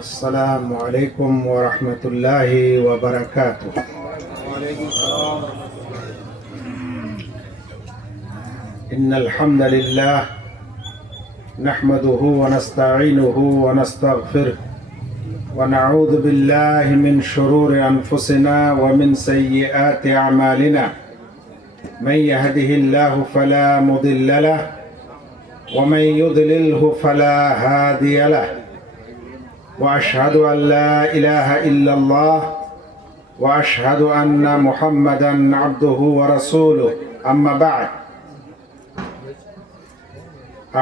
السلام عليكم ورحمة الله وبركاته. وعليكم السلام. إن الحمد لله نحمده ونستعينه ونستغفره ونعوذ بالله من شرور أنفسنا ومن سيئات أعمالنا. من يهده الله فلا مضل له ومن يضلله فلا هادي له، وأشهد أن لا إله إلا الله وأشهد أن محمدا عبده ورسوله. أما بعد،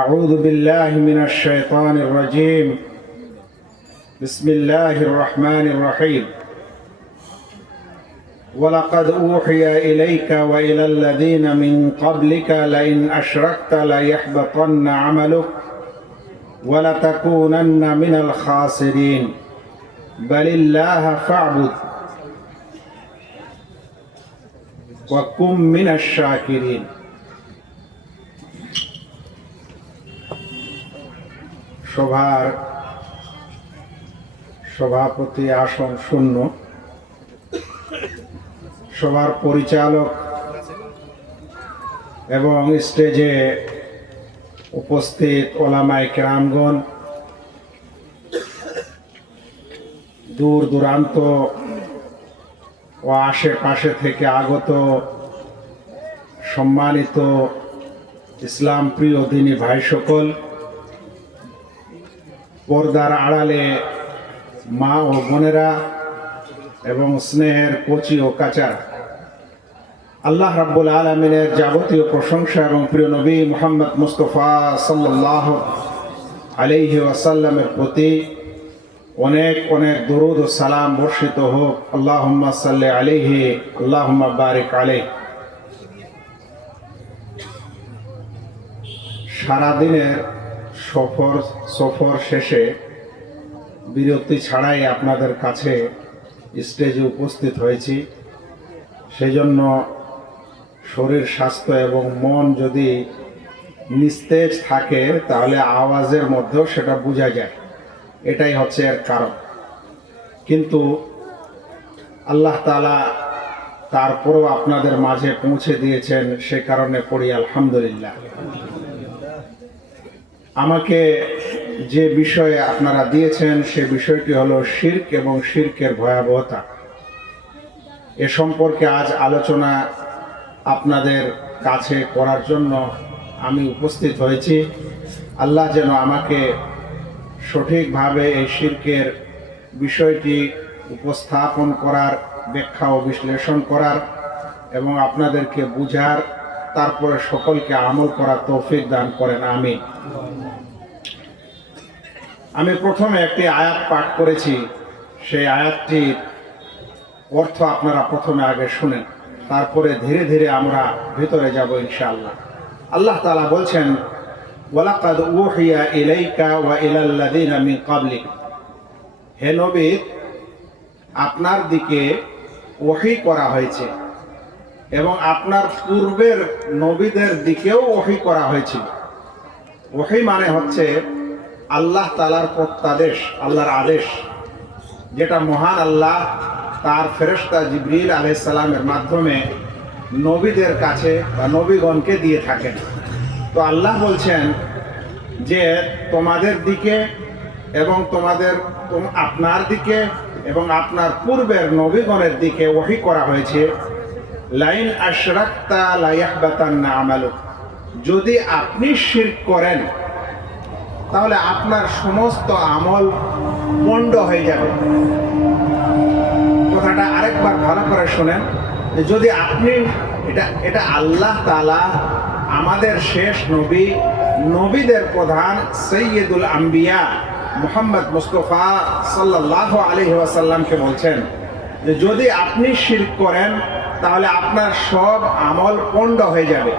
أعوذ بالله من الشيطان الرجيم. بسم الله الرحمن الرحيم. ولقد أوحي إليك وإلى الذين من قبلك لئن أشركت ليحبطن عملك ولتكونن من الخاسرين بل الله فاعبد وكن من الشاكرين. সভার সভাপতি আসন শূন্য, সভার পরিচালক এবং স্টেজে উপস্থিত ওলামায়ে কেরামগণ, দূর দূরান্ত ও আশেপাশে থেকে আগত সম্মানিত ইসলাম প্রিয় দিনী ভাই সকল, পর্দার আড়ালে মা ও বোনেরা এবং স্নেহের কচি ও কাচারা, আল্লাহ রাব্বুল আলামিনের যাবতীয় প্রশংসা এবং প্রিয় নবী মুহাম্মদ মুস্তাফা সাল্লাল্লাহু আলাইহি ওয়াসাল্লামের প্রতি অনেক অনেক দরুদ ও সালাম বর্ষিত হোক। আল্লাহুম্মা সাল্লি আলাইহি আল্লাহুম্মা বারিক আলাইহি। সারাদিনের সফর শেষে বিরতি ছাড়াই আপনাদের কাছে স্টেজে উপস্থিত হয়েছি। সেজন্য শরীর স্বাস্থ্য এবং মন যদি নিস্তেজ থাকে তাহলে আওয়াজের মধ্যেও সেটা বোঝা যায়, এটাই হচ্ছে এর কারণ। কিন্তু আল্লাহ তাআলা তারপরেও আপনাদের মাঝে পৌঁছে দিয়েছেন, সে কারণে পড়ি আলহামদুলিল্লাহ। আমাকে যে বিষয়ে আপনারা দিয়েছেন সে বিষয়টি হলো শিরক এবং শিরকের ভয়াবহতা। এ সম্পর্কে আজ আলোচনা আপনাদের কাছে করার জন্য আমি উপস্থিত হয়েছি। আল্লাহ যেন আমাকে সঠিকভাবে এই শিরকের বিষয়টি উপস্থাপন করার, ব্যাখ্যা ও বিশ্লেষণ করার এবং আপনাদেরকে বুঝার, তারপরে সকলকে আমল করার তৌফিক দান করেন, আমিন। আমি প্রথমে একটি আয়াত পাঠ করেছি, সেই আয়াতটির অর্থ আপনারা প্রথমে আগে শুনেন, তারপরে ধীরে ধীরে আমরা ভিতরে যাব ইনশাআল্লাহ। আল্লাহ তাআলা বলছেন, ওয়ালাকাদ উহিয়া ইলাইকা ওয়া ইলাল্লাযিনা মিন ক্বাবলিক। হে নবী, আপনার দিকে ওহী করা হয়েছে এবং আপনার পূর্বের নবীদের দিকেও ওহী করা হয়েছিল। ওহী মানে হচ্ছে আল্লাহ তাআলার প্রত্যাদেশ, আল্লাহর আদেশ, যেটা মহান আল্লাহ তার ফেরেশতা জিবরিল আলাইহিস সালামের মাধ্যমে নবীদের কাছে বা নবীগণকে দিয়ে থাকেন। তো আল্লাহ বলছেন যে তোমাদের দিকে এবং আপনার দিকে এবং আপনার পূর্বের নবীগণের দিকে ওহী করা হয়েছে। লাইন আশরাকতা লা ইয়াহবাতান্না আমালুক। যদি আপনি শিরক করেন তাহলে আপনার সমস্ত আমল পণ্ড হয়ে যাবে। কথাটা আরেকবার ভালো করে শোনেন, যদি আপনি এটা আল্লাহ তাআলা আমাদের শেষ নবী, নবীদের প্রধান সৈয়দুল আম্বিয়া মুহাম্মদ মুস্তাফা সাল্লাল্লাহু আলাইহি ওয়াসাল্লামকে বলছেন যে যদি আপনি শিরক করেন তাহলে আপনার সব আমল পণ্ড হয়ে যাবে।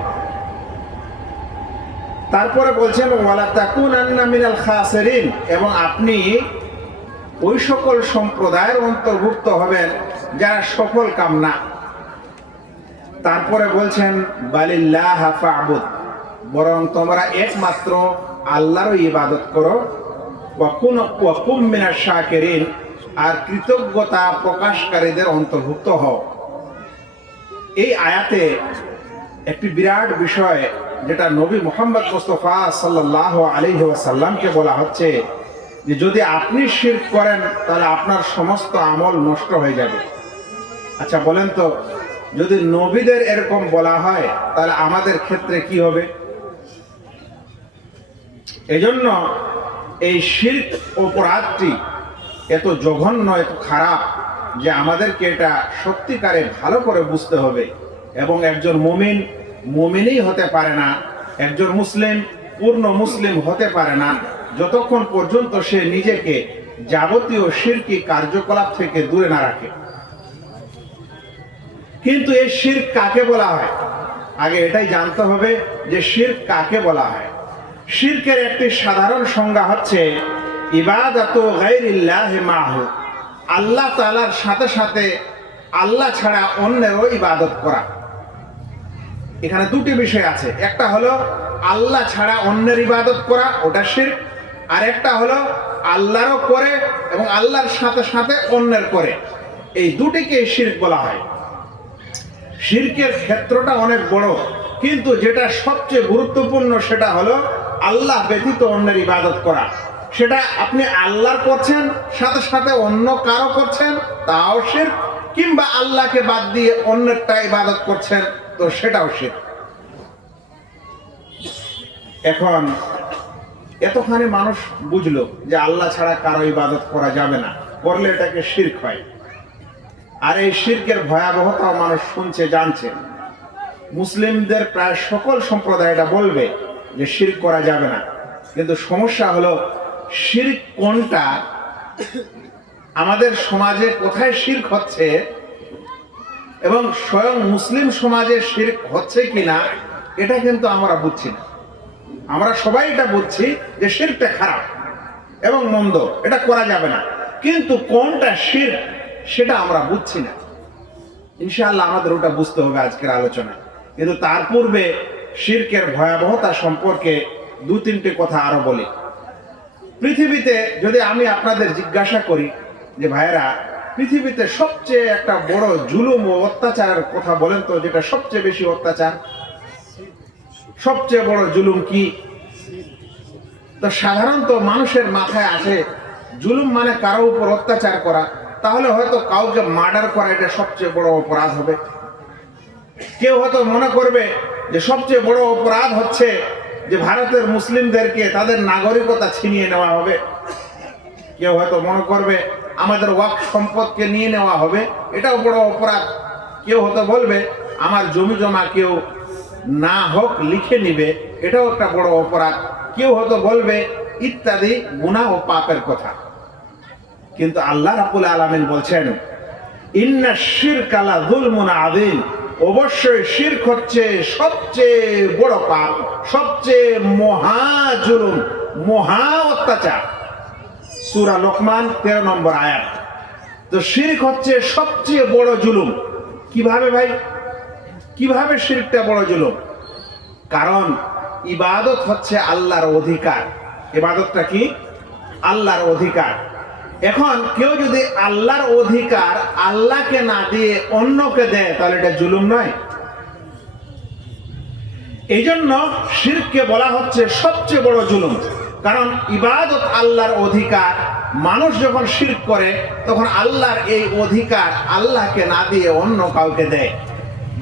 তারপরে বলছেন ওয়ালা তাকুনান্না মিনাল খাসিরিন, এবং আপনি ওই সকল সম্প্রদায়ের অন্তর্ভুক্ত হবেন যারা সফল কাম না। তারপরে বলছেন বালিল্লাহ ফা'বুদ, বরং তোমরা একমাত্র আল্লাহর ইবাদত করো ওয়া কুম মিনাশ শাকিরিন, আর কৃতজ্ঞতা প্রকাশকারীদের অন্তর্ভুক্ত হও। এই আয়াতে একটি বিরাট বিষয়, যেটা নবী মুহাম্মদ মুস্তাফা সাল্লাল্লাহু আলাইহি ওয়াসাল্লামকে বলা হচ্ছে যে যদি আপনি শিরক করেন তাহলে আপনার সমস্ত আমল নষ্ট হয়ে যাবে। আচ্ছা বলেন তো, যদি নবীদের এরকম বলা হয় তাহলে আমাদের ক্ষেত্রে কি হবে? এজন্য এই শিরক অপরাধটি এত জঘন্য, এত খারাপ যে আমাদেরকে এটা সত্যিকারে ভালো করে বুঝতে হবে। এবং একজন মুমিনই হতে পারে না, একজন মুসলিম পূর্ণ মুসলিম হতে পারে না যতক্ষণ পর্যন্ত সে নিজেকে যাবতীয় শিরকি কার্যকলাপ থেকে দূরে না রাখে। কিন্তু এই শিরক কাকে বলা হয়? আগে এটাই জানতে হবে যে শিরক কাকে বলা হয়। শিরকের একটি সাধারণ সংজ্ঞা হচ্ছে ইবাদাতু গায়রিল্লাহি মাহু, আল্লাহ তাআলার সাথে সাথে আল্লাহ ছাড়া অন্যেরও ইবাদত করা। এখানে দুটি বিষয় আছে, একটা হলো আল্লাহ ছাড়া অন্যের ইবাদত করা, ওটা শিরক। আর একটা হলো আল্লাহরও করে এবং আল্লাহর সাথে সাথে অন্যের করে, এই দুটিকে শিরক বলা হয়। শিরকের ক্ষেত্রটা অনেক বড়, কিন্তু যেটা সবচেয়ে গুরুত্বপূর্ণ সেটা হলো আল্লাহ ব্যতীত অন্যের ইবাদত করা। সেটা আপনি আল্লাহর করছেন, সাথে সাথে অন্য কারো করছেন, তাও শিরক। কিংবা আল্লাহকে বাদ দিয়ে অন্যেরটা ইবাদত করছেন, তো সেটাও শিরক। এখন এতখানি মানুষ বুঝলো যে আল্লাহ ছাড়া কারো ইবাদত করা যাবে না, করলে এটাকে শিরক হয়। আর এই শিরকের ভয়াবহতাও মানুষ শুনছে, জানছে। মুসলিমদের প্রায় সকল সম্প্রদায় এটা বলবে যে শিরক করা যাবে না, কিন্তু সমস্যা হলো শিরক কোনটা, আমাদের সমাজে কোথায় শিরক হচ্ছে এবং স্বয়ং মুসলিম সমাজে শিরক হচ্ছে কিনা এটা কিন্তু আমরা বুঝছি না। আমরা সবাই এটা বুঝছি যে শিরকটা খারাপ এবং মন্দ, এটা করা যাবে না, কিন্তু কোনটা শিরক সেটা আমরা বুঝছি না। ইনশাআল্লাহ আমাদের ওটা বুঝতে হবে আজকের আলোচনায়। কিন্তু তার পূর্বে শিরকের ভয়াবহতা সম্পর্কে দু তিনটে কথা আরো বলি। পৃথিবীতে যদি আমি আপনাদের জিজ্ঞাসা করি যে ভাইয়েরা, পৃথিবীতে সবচেয়ে একটা বড় জুলুম ও অত্যাচারের কথা বলেন তো, যেটা সবচেয়ে বেশি অত্যাচার, সবচেয়ে বড় জুলুম কি? তো সাধারণত মানুষের মাথায় আসে জুলুম মানে কারো উপর অত্যাচার করা, তাহলে হয়তো কাউকে মার্ডার করা এটা সবচেয়ে বড় অপরাধ হবে। কেউ হয়তো মনে করবে যে সবচেয়ে বড় অপরাধ হচ্ছে যে ভারতের মুসলিমদেরকে তাদের নাগরিকতা ছিনিয়ে নেওয়া হবে। কেউ হয়তো মনে করবে আমাদের ওয়াকফ সম্পদকে নিয়ে নেওয়া হবে, এটাও বড় অপরাধ। কেউ হয়তো বলবে আমার জমি জমা কেউ না হোক লিখে নিবে, এটাও একটা বড় অপরাধ। কেউ হয়তো বলবে ইত্যাদি গুনাহ ও পাপের কথা। কিন্তু আল্লাহ রাব্বুল আলামিন বলছেন ইন্না শিরকা লা যুলমুন আযীম, অবশ্যই শিরক হচ্ছে সবচেয়ে বড় পাপ, সবচেয়ে মহা জুলুম, মহা অত্যাচার। সূরা লোকমান 13 নম্বর আয়াত। তো শিরক হচ্ছে সবচেয়ে বড় জুলুম। কিভাবে ভাই, কিভাবে শিরকটা বড় জুলুম? কারণ ইবাদত হচ্ছে আল্লাহর অধিকার। ইবাদতটা কি? আল্লাহর অধিকার। এখন কেউ যদি আল্লাহর অধিকার আল্লাহকে না দিয়ে অন্যকে দেয় তাহলে এটা জুলুম নয়? এই জন্য শিরককে বলা হচ্ছে সবচেয়ে বড় জুলুম। কারণ ইবাদত আল্লাহর অধিকার, মানুষ যখন শিরক করে তখন আল্লাহর এই অধিকার আল্লাহকে না দিয়ে অন্য কাউকে দেয়।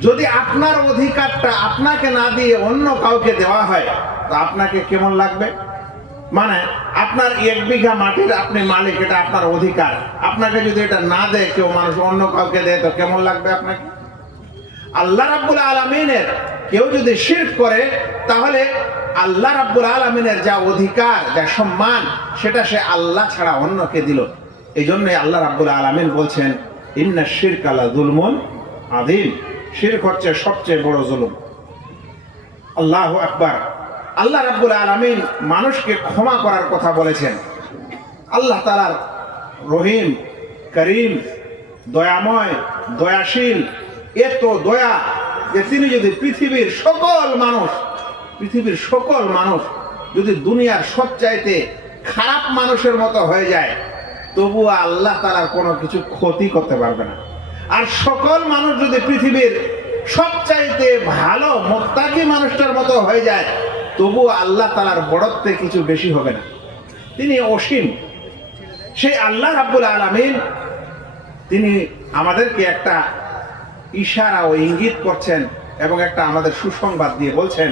যদি আপনার অধিকারটা আপনাকে না দিয়ে অন্য কাউকে দেওয়া হয় তো আপনাকে কেমন লাগবে? মানে আপনার 1 বিঘা মাটির আপনি মালিক, এটা আপনার অধিকার, আপনাকে যদি এটা না দেয় কেউ, মানুষ অন্য কাউকে দেয়, তো কেমন লাগবে আপনাকে? আল্লাহ রাব্বুল আলামিনের কেউ যদি শিরক করে তাহলে আল্লাহ রাব্বুল আলামিনের যা অধিকার, যা সম্মান, সেটা সে আল্লাহ ছাড়া অন্যকে দিল। এই জন্যই আল্লাহ রাব্বুল আলামিন বলছেন ইন্না শিরকা লা যুলমুন আযীম, শিরক হচ্ছে সবচেয়ে বড় জুলুম। আল্লাহু আকবার। আল্লাহ রাব্বুল আলামিন মানুষকে ক্ষমা করার কথা বলেছেন। আল্লাহ তাআলার রহিম, করিম, দয়াময়, দয়াশীল, এত দয়া যে তিনি যদি পৃথিবীর সকল মানুষ যদি দুনিয়ার সবচাইতে খারাপ মানুষের মতো হয়ে যায়, তবুও আল্লাহ তাআলার কোনো কিছু ক্ষতি করতে পারবে না। আর সকল মানুষ যদি পৃথিবীর সবচাইতে ভালো মুত্তাকি মানুষটার মতো হয়ে যায়, তবুও আল্লাহ তাআলার বড়ত্বে কিছু বেশি হবে না। তিনি অসীম। সেই আল্লাহ রাব্বুল আলামিন তিনি আমাদেরকে একটা ইশারা ও ইঙ্গিত করছেন এবং একটা আমাদের সুসংবাদ দিয়ে বলছেন,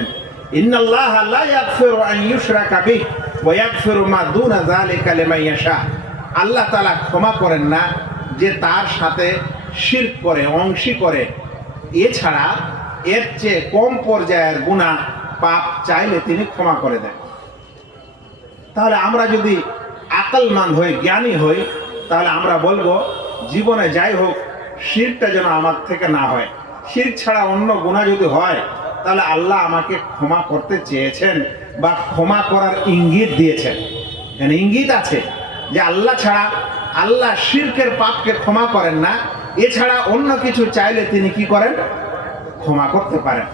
ইন্নাল্লাহা লা ইয়াগফিরু আন ইউশরাকা বিহি ওয়া ইয়াগফিরু মা দুনা যালিকা লিমান ইয়াশা। আল্লাহ তাআলা ক্ষমা করেন না যে তার সাথে শিরক করে, অংশী করে। এছাড়া এর চেয়ে কম পর্যায়ের গুনাহ পাপ চাইলে তিনি ক্ষমা করে দেন। তাহলে আমরা যদি আকলমান হই, জ্ঞানী হই, তাহলে আমরা বলবো জীবনে যাই হোক শিরকটা যেন আমার থেকে না হয়। শিরক ছাড়া অন্য গুনাহ যদি হয়, তাহলে আল্লাহ আমাকে ক্ষমা করতে চেয়েছেন বা ক্ষমা করার ইঙ্গিত দিয়েছেন। মানে ইঙ্গিত আছে যে আল্লাহ ছাড়া, আল্লাহ শিরকের পাপকে ক্ষমা করেন না, এছাড়া অন্য কিছু চাইলে তিনি কি করেন? ক্ষমা করতে পারেন।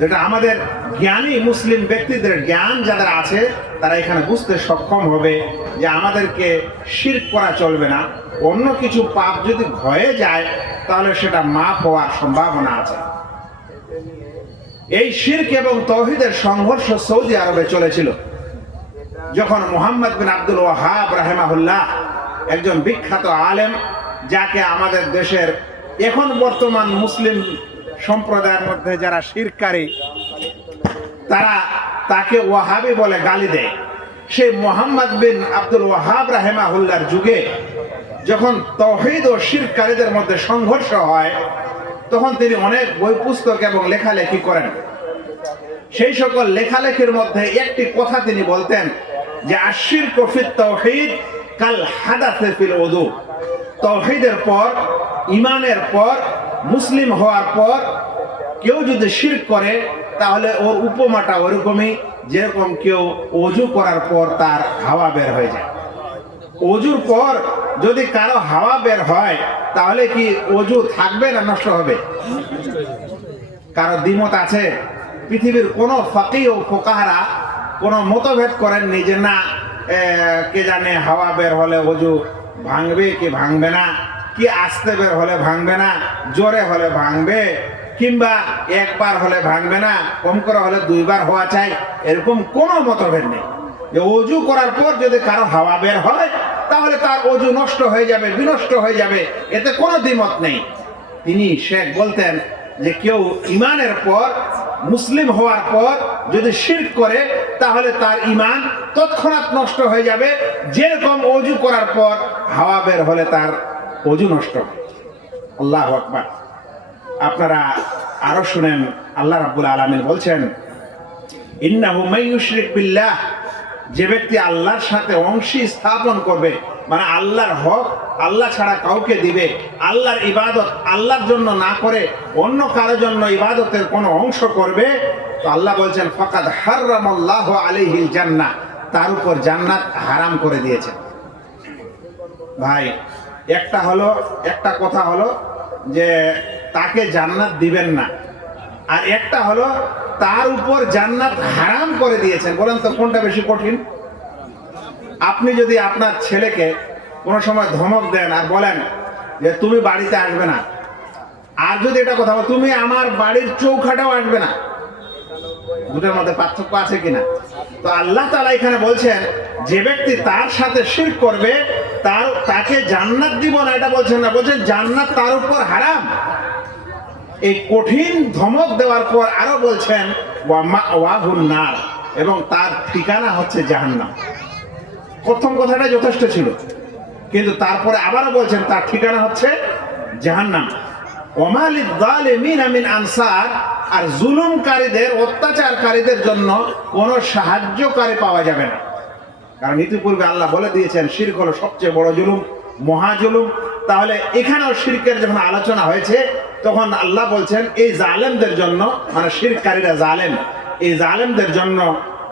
যেটা আমাদের জ্ঞানী মুসলিম ব্যক্তিদের জ্ঞান যাদের আছে তারা এখানে বুঝতে সক্ষম হবে যে আমাদেরকে শিরক করা চলবে না। অন্য কিছু পাপ যদি হয়ে যায় তাহলে সেটা মাফ হওয়ার সম্ভাবনা আছে। এই শিরক এবং তাওহীদের সংঘর্ষ সৌদি আরবে চলেছিল। যখন মুহাম্মদ বিন আব্দুল ওয়াহাব রাহিমাহুল্লাহ, একজন বিখ্যাত আলেম, যাকে আমাদের দেশের এখন বর্তমান মুসলিম সম্প্রদায়ের মধ্যে যারা শিরকারী তারা তাকে ওয়াহাবি বলে গালি দেয়, সেই মুহাম্মদ বিন আব্দুল ওয়াহাব রাহিমাহুল্লাহর যুগে যখন তাওহীদ ও শিরকারীদের মধ্যে সংঘর্ষ হয়, তখন তিনি অনেক বই পুস্তক এবং লেখালেখি করেন। সেই সকল লেখালেখির মধ্যে একটি কথা তিনি বলতেন যে আশিরকু ফিত তাওহীদ কাল হাদাসে ফিল উযু। তাওহীদের পর, ঈমানের পর, মুসলিম হওয়ার পর কেউ যদি শিরক করে তাহলে ওর উপমাটা ওরকমই যেরকম কেউ ওযু করার পর তার হাওয়া বের হয়ে যায়। ওযুর পর যদি কারো হাওয়া বের হয় তাহলে কি ওযু থাকবে না নষ্ট হবে? কারো দ্বিমত আছে? পৃথিবীর কোনো ফাকিহ ও ফুকাহারা কোনো মতভেদ করেননি যে না কে জানে হাওয়া বের হলে ওযু ভাঙবে কি ভাঙবে না, কি আস্তে বের হলে ভাঙবে না, জোরে হলে ভাঙবে, কিংবা একবার হলে ভাঙবে না, কম করে হলে দুইবার হওয়া চাই, এরকম কোনো মতভেদ নেই। যে ওযু করার পর যদি কারো হাওয়া বের হয় তাহলে তার ওযু নষ্ট হয়ে যাবে, বিনষ্ট হয়ে যাবে, এতে কোনো দ্বিমত নেই। তিনি শেখ বলতেন যে কেউ ঈমানের পর, মুসলিম হওয়ার পর যদি শিরক করে তাহলে তার ঈমান তৎক্ষণাৎ নষ্ট হয়ে যাবে, যেরকম ওযু করার পর হাওয়া বের হলে তার ওযু নষ্ট হয়। আল্লাহু আকবার। আপনারা আরো শুনেন, আল্লাহ রাব্বুল আলামিন বলছেন, ইন্নাহু মান ইউশরিক বিল্লাহ, যে ব্যক্তি আল্লাহর সাথে অংশী স্থাপন করবে, মানে আল্লাহর হক আল্লাহ ছাড়া কাউকে দিবে, আল্লাহর ইবাদত আল্লাহর জন্য না করে অন্য কারোর জন্য ইবাদতের কোনো অংশ করবে, তো আল্লাহ বলছেন ফাকাদ হারামাল্লাহু আলাইহিল জান্নাহ, তার উপর জান্নাত হারাম করে দিয়েছেন। ভাই, একটা কথা হলো যে তাকে জান্নাত দিবেন না, আর একটা হলো তার উপর জান্নাত হারাম করে দিয়েছেন। বলেন তো কোনটা বেশি কঠিন? আপনি যদি আপনার ছেলেকে কোনো সময় ধমক দেন আর বলেন যে তুমি বাড়িতে আসবে না, আর যদি এটা কথা বল তুমি আমার বাড়ির চৌখাটাও আসবে না, দুটোর মধ্যে পার্থক্য আছে কিনা? তো আল্লাহ তাআলা এখানে বলছেন যে ব্যক্তি তার সাথে শিরক করবে তাকে জান্নাত দিব না, এটা বলছেন না, বলছেন জান্নাত তার উপর হারাম। এই কঠিন ধমক দেওয়ার পর আরো বলছেন ওয়া মাওয়াহুন নার, এবং তার ঠিকানা হচ্ছে জাহান্নাম। প্রথম কথাটা যথেষ্ট ছিল, কিন্তু তারপরে আবারও বলছেন তার ঠিকানা হচ্ছে জাহান্নাম। ওমা লিয-যালিমিনা মিন আনসার, আর জুলুমকারীদের, অত্যাচারকারীদের জন্য কোনো সাহায্যকারী পাওয়া যাবে না। কারণ ইতিপূর্বে আল্লাহ বলে দিয়েছেন শিরক হলো সবচেয়ে বড় জুলুম, মহাজুলুম। তাহলে এখানেও শিরকের যখন আলোচনা হয়েছে তখন আল্লাহ বলছেন এই জালেমদের জন্য, মানে শিরককারীরা জালেম, এই জালেমদের জন্য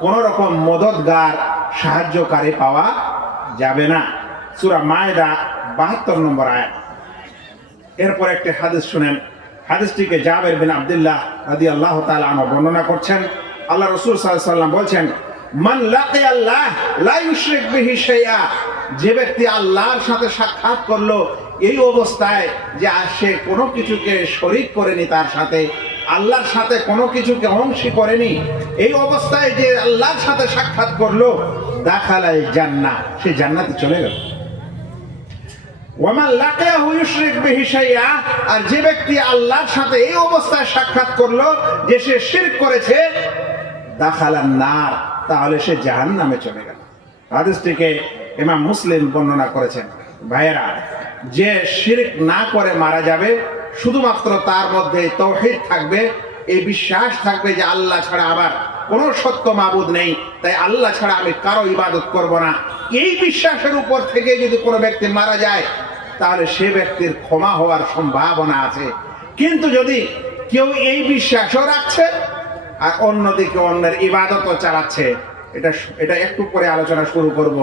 কোন রকম মদদগার, সাহায্যকারী পাওয়া যাবে না। সূরা মায়েদা 72 নম্বর আয়াত। এরপর একটি হাদিস শুনেন। হাদিসটিকে জাবের বিন আব্দুল্লাহ রাদিয়াল্লাহু তাআলা আনহু বর্ণনা করছেন। আল্লাহ রাসূল সাল্লাল্লাহু আলাইহি ওয়াসাল্লাম বলছেন, মান লাকিয়া আল্লাহ লা ইউশরিক বিহি শাইআ, যে ব্যক্তি আল্লাহর সাথে সাক্ষাৎ করলো এই অবস্থায় যে সে কোনো কিছুকে শরীক করেনি, তার সাথে আল্লাহর সাথে কোনো কিছুকে অংশী করেনি, এই অবস্থায় যে আল্লাহর সাথে সাক্ষাৎ করলো, দাখালাল জান্নাহ, সে জান্নাতে চলে গেল। ওয়ামান লাকিয়াহু ইউশরিক বিহি শাইআ, আর যে ব্যক্তি আল্লাহর সাথে এই অবস্থায় সাক্ষাৎ করলো যে সে শিরক করেছে, দাখালান নার, তাহলে সে জাহান্নামে চলে গেল। হাদিসটিকে ইমাম মুসলিম বর্ণনা করেছেন। ভাইয়েরা, যে শিরক না করে মারা যাবে, শুধুমাত্র তার মধ্যে তাওহীদ থাকবে, এই বিশ্বাস থাকবে যে আল্লাহ ছাড়া আবার কোনো সত্য মাবুদ নেই, তাই আল্লাহ ছাড়া আমি কারো ইবাদত করব না, এই বিশ্বাসের উপর থেকে যদি কোনো ব্যক্তি মারা যায়, তাহলে সে ব্যক্তির ক্ষমা হওয়ার সম্ভাবনা আছে। কিন্তু যদি কেউ এই বিশ্বাসও রাখছে আর অন্যদিকে অন্যের ইবাদতও চালাচ্ছে, এটা একটু পরে আলোচনা শুরু করব,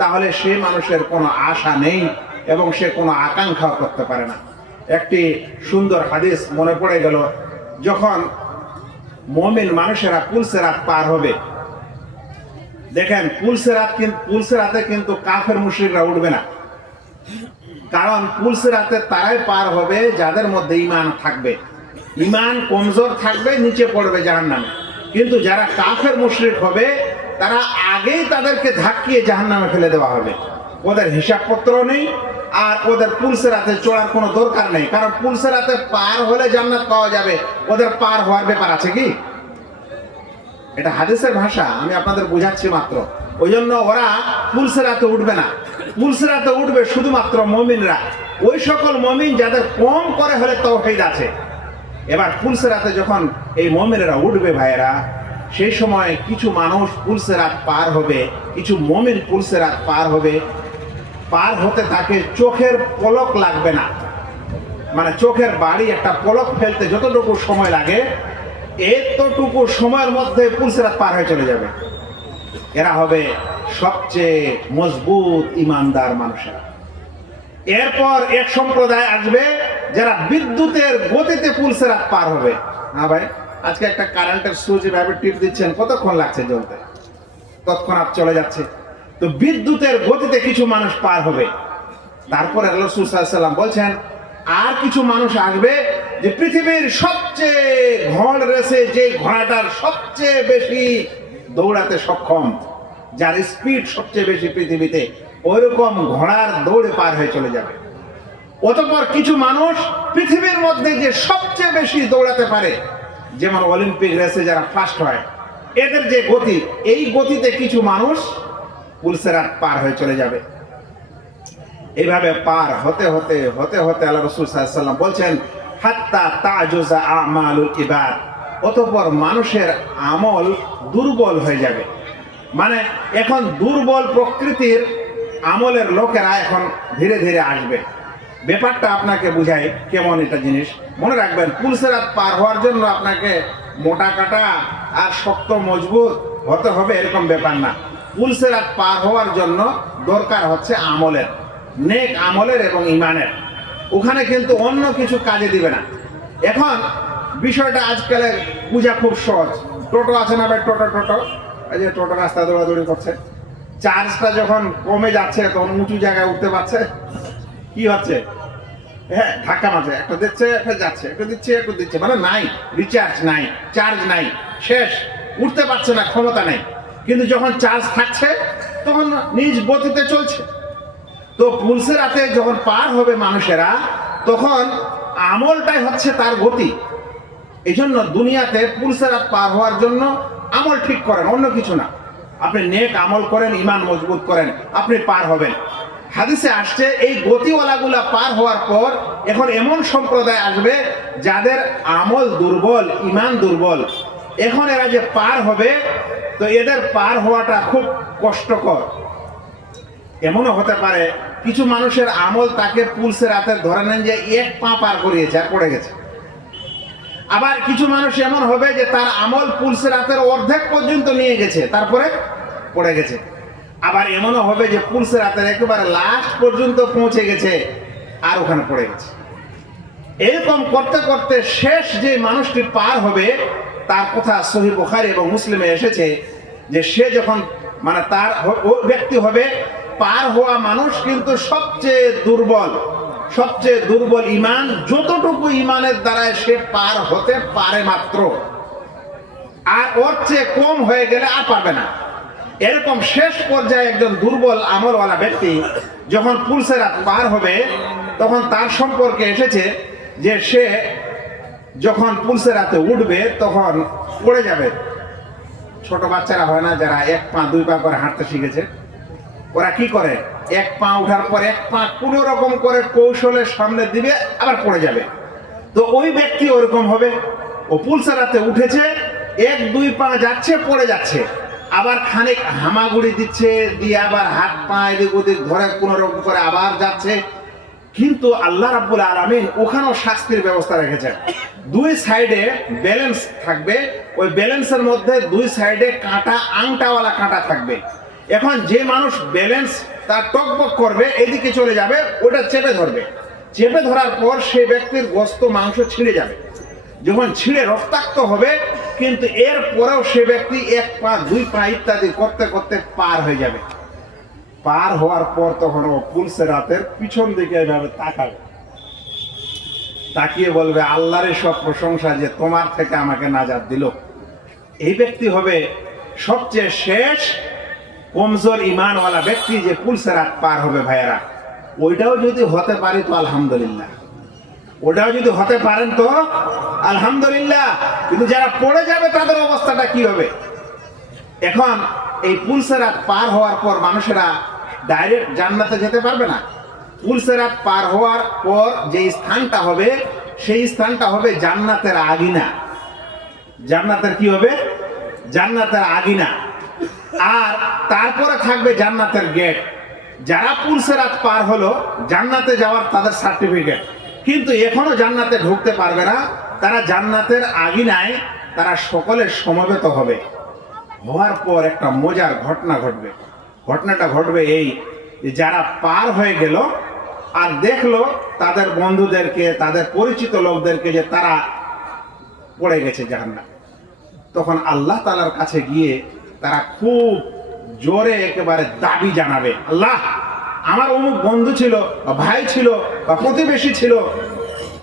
তাহলে সে মানুষের কোনো আশা নেই এবং সে কোনো আকাঙ্ক্ষাও করতে পারে না। একটি সুন্দর হাদিস মনে পড়ে গেল, যখন মুমিন মানুষেরা পুলসিরাত পার হবে, দেখেন পুলসিরাতে কিন্তু কাফের মুশরিকরা উঠবে না, কারণ পুলসিরাতে তারাই পার হবে যাদের মধ্যে ঈমান থাকবে। ঈমান কমজোর থাকবে, নিচে পড়বে জাহান্নামে। কিন্তু যারা কাফের মুশরিক হবে, তারা আগেই তাদেরকে ধাক্কিয়ে জাহান্নামে ফেলে দেওয়া হবে। ওদের হিসাবপত্র নেই, আর ওদের পুলসিরাতে চড়ার কোনো দরকার নেই, কারণ পুলসিরাতে পার হলে জান্নাত পাওয়া যাবে। ওদের পার হওয়ার ব্যাপার আছে কি? এটা হাদিসের ভাষা, আমি আপনাদের বোঝাচ্ছি মাত্র। ওই জন্য ওরা পুলসিরাতে উঠবে না। পুলসিরাতে উঠবে শুধুমাত্র মুমিনরা, ওই সকল মুমিন যাদের কম করে হলে তাওহীদ আছে। এবার পুলসিরাতে যখন এই মুমিনেরা উঠবে ভাইয়েরা, সেই সময় কিছু মানুষ পুলসিরাত পার হবে, কিছু মুমিন পুলসিরাত পার হবে, পার হতে থাকে চোখের পলক লাগবে না, মানে চোখের বাড়ি একটা পলক ফেলতে যতটুকু সময় লাগে, এতটুকু সময়ের মধ্যে পুলসিরাত পার হয়ে চলে যাবে। এরা হবে সবচেয়ে মজবুত ইমানদার মানুষেরা। এরপর এক সম্প্রদায় আসবে যারা বিদ্যুতের গতিতে পুলসিরাত পার হবে। হ্যাঁ ভাই, আজকে একটা কারেন্টের সুইচ এভাবে টিপ দিচ্ছেন, কতক্ষণ লাগছে জ্বলতে, তৎক্ষণাৎ চলে যাচ্ছে। তো বিদ্যুতের গতিতে কিছু মানুষ পার হবে। তারপরে রাসূল সাল্লাল্লাহু আলাইহি ওয়াসাল্লাম বলছেন, আর কিছু মানুষ আসবে যে পৃথিবীর সবচেয়ে ঘোড় রেসে যে ঘোড়াটার সবচেয়ে বেশি দৌড়াতে সক্ষম, যার স্পিড সবচেয়ে বেশি পৃথিবীতে, ওইরকম ঘোড়ার দৌড়ে পার হয়ে চলে যাবে। অতঃপর কিছু মানুষ পৃথিবীর মধ্যে যে সবচেয়ে বেশি দৌড়াতে পারে, যেমন অলিম্পিক রেসে যারা ফার্স্ট হয়, এদের যে গতি, এই গতিতে কিছু মানুষ পুলসিরাত পার হয়ে চলে যাবে। এইভাবে পার হতে হতে হতে হতে আল্লাহ রাসূল সাল্লাল্লাহু আলাইহি ওয়াসাল্লাম বলছেন, হাত্তা তাজুজা আমালুল ইবাদ, অতঃপর মানুষের আমল দুর্বল হয়ে যাবে। মানে এখন দুর্বল প্রকৃতির আমলের লোকেরা এখন ধীরে ধীরে আসবে। ব্যাপারটা আপনাকে বুঝাই কেমন এটা জিনিস। মনে রাখবেন, পুলসিরাত পার হওয়ার জন্য আপনাকে মোটা কাটা আর শক্ত মজবুত হতে হবে এরকম ব্যাপার না। পুলসিরাত পার হওয়ার জন্য দরকার হচ্ছে আমলের, নেক আমলের এবং ইমানের। ওখানে কিন্তু অন্য কিছু কাজে দিবে না। এখন বিষয়টা আজকালের পূজা খুব সহজ। টোটো আছে না ভাই, টোটো এই যে টোটো রাস্তা দৌড়াদৌড়ি করছে, চার্জটা যখন কমে যাচ্ছে তখন উঁচু জায়গায় উঠতে পারছে, কি হচ্ছে, হ্যাঁ ধাক্কা মারছে, একটা দিচ্ছে একটা যাচ্ছে, একটা দিচ্ছে একটা দিচ্ছে, মানে নাই, রিচার্জ নাই, চার্জ নাই, শেষ, উঠতে পারছে না, ক্ষমতা নেই। কিন্তু যখন চার্জ থাকছে তখন নিজ গতিতে চলছে। তো পুলসিরাতে যখন পার হবে মানুষেরা, তখন আমলটাই হচ্ছে তার গতি। এই জন্য দুনিয়াতে পুলসিরাত পার হওয়ার জন্য আমল ঠিক করেন, অন্য কিছু না। আপনি নেক আমল করেন, ইমান মজবুত করেন, আপনি পার হবেন। হাদিসে আসছে এই গতিওয়ালাগুলা পার হওয়ার পর এখন এমন সম্প্রদায় আসবে যাদের আমল দুর্বল, ইমান দুর্বল। এখন এরা যে পার হবে, তো এদের পার হওয়াটা খুব কষ্টকর। এমনও হতে পারে কিছু মানুষের আমল তাকে পুলসিরাতে ধরে নেন যে এক পা পার করিয়েছে আর পড়ে গেছে। আবার কিছু মানুষ এমন হবে যে তার আমল পুলসিরাতের অর্ধেক পর্যন্ত নিয়ে গেছে, তারপরে পড়ে গেছে। আবার এমনও হবে যে পুলসিরাতের একেবারে লাস্ট পর্যন্ত পৌঁছে গেছে আর ওখানে পড়ে গেছে। এরকম করতে করতে শেষ যে মানুষটি পার হবে, তার কথা সহিহ বুখারী এবং মুসলিমে এসেছে যে সে যখন মানে তার ও ব্যক্তি হবে পার হওয়া মানুষ কিন্তু সবচেয়ে দুর্বল ঈমান, যতটুকু ঈমানের দ্বারা সে পার হতে পারে মাত্র, আর ওর চেয়ে কম হয়ে গেলে আর পারবে না। এরকম শেষ পর্যায়ে একজন দুর্বল আমলওয়ালা ব্যক্তি যখন পুলসেরাত পার হবে তখন তার সম্পর্কে এসেছে যে সে যখন পুলসেরাতে উঠবে তখন পড়ে যাবে। ছোট বাচ্চারা হয় না যারা 1 পা 2 পা করে হাঁটতে শিখেছে, ওরা কি করে 1 পা উঠার পর 1 পা কোনো রকম করে কৌশলের সামনে দিবে আবার পড়ে যাবে। তো ওই ব্যক্তি ওরকম হবে, ও পুলসেরাতে উঠেছে 1-2 পা যাচ্ছে পড়ে যাচ্ছে, আবার খানিক হামাগুড়ি দিচ্ছে, দিয়ে আবার হাত পা এদিক ওদিক ধরে কোনো রকম করে আবার যাচ্ছে। কিন্তু আল্লাহ রাব্বুল আলামিন ওখানেও শাস্তির ব্যবস্থা রেখেছেন। 2 সাইডে ব্যালেন্স থাকবে, ওই ব্যালেন্সের মধ্যে 2 সাইডে কাঁটা, আংটাওয়ালা কাঁটা থাকবে। এখন যে মানুষ ব্যালেন্স তার টকবক করবে এদিকে চলে যাবে, ওটা চেপে ধরবে, চেপে ধরার পর সেই ব্যক্তির গোস্ত মাংস ছিঁড়ে যাবে। যখন ছিঁড়ে রক্তাক্ত হবে কিন্তু এর পরেও সে ব্যক্তি 1 পা 2 পা ইত্যাদি করতে করতে পার হয়ে যাবে। পার হওয়ার পর তখন ও পুলসেরাতের পিছন দিকে এভাবে তাকাবে, তাকিয়ে বলবে আল্লাহর সব প্রশংসা যে তোমার থেকে আমাকে নাজাত দিল। এই ব্যক্তি হবে সবচেয়ে শেষ কমজোর ঈমানওয়ালা ব্যক্তি যে পুলসেরাত পার হবে। ভাইয়েরা, ওইটাও যদি হতে পারি তো আলহামদুলিল্লাহ, ওটাও যদি হতে পারেন তো আলহামদুলিল্লাহ। কিন্তু যারা পড়ে যাবে তাদের অবস্থাটা কি হবে? এখন এই পুলসেরাত পার হওয়ার পর মানুষেরা ডাইরেক্ট জান্নাতে যেতে পারবে না। পুলসেরাত পার হওয়ার পর যে স্থানটা হবে সেই স্থানটা হবে জান্নাতের আগিনা। জান্নাতের কি হবে? জান্নাতের আগিনা। আর তারপরে থাকবে জান্নাতের গেট। যারা পুলসেরাত পার হলো জান্নাতে যাওয়ার তাদের সার্টিফিকেট, কিন্তু এখনো জান্নাতে ঢুকতে পারবে না। তারা জান্নাতের আগিনায় তারা সকলে সমবেত হবে। হওয়ার পর একটা মজার ঘটনা ঘটবে। ঘটনাটা ঘটবে এই যে যারা পার হয়ে গেল আর দেখলো তাদের বন্ধুদেরকে, তাদের পরিচিত লোকদেরকে যে তারা পড়ে গেছে জাহান্নামে, তখন আল্লাহ তাআলার কাছে গিয়ে তারা খুব জোরে একেবারে দাবি জানাবে, আল্লাহ আমার অমুক বন্ধু ছিল বা ভাই ছিল বা প্রতিবেশী ছিল,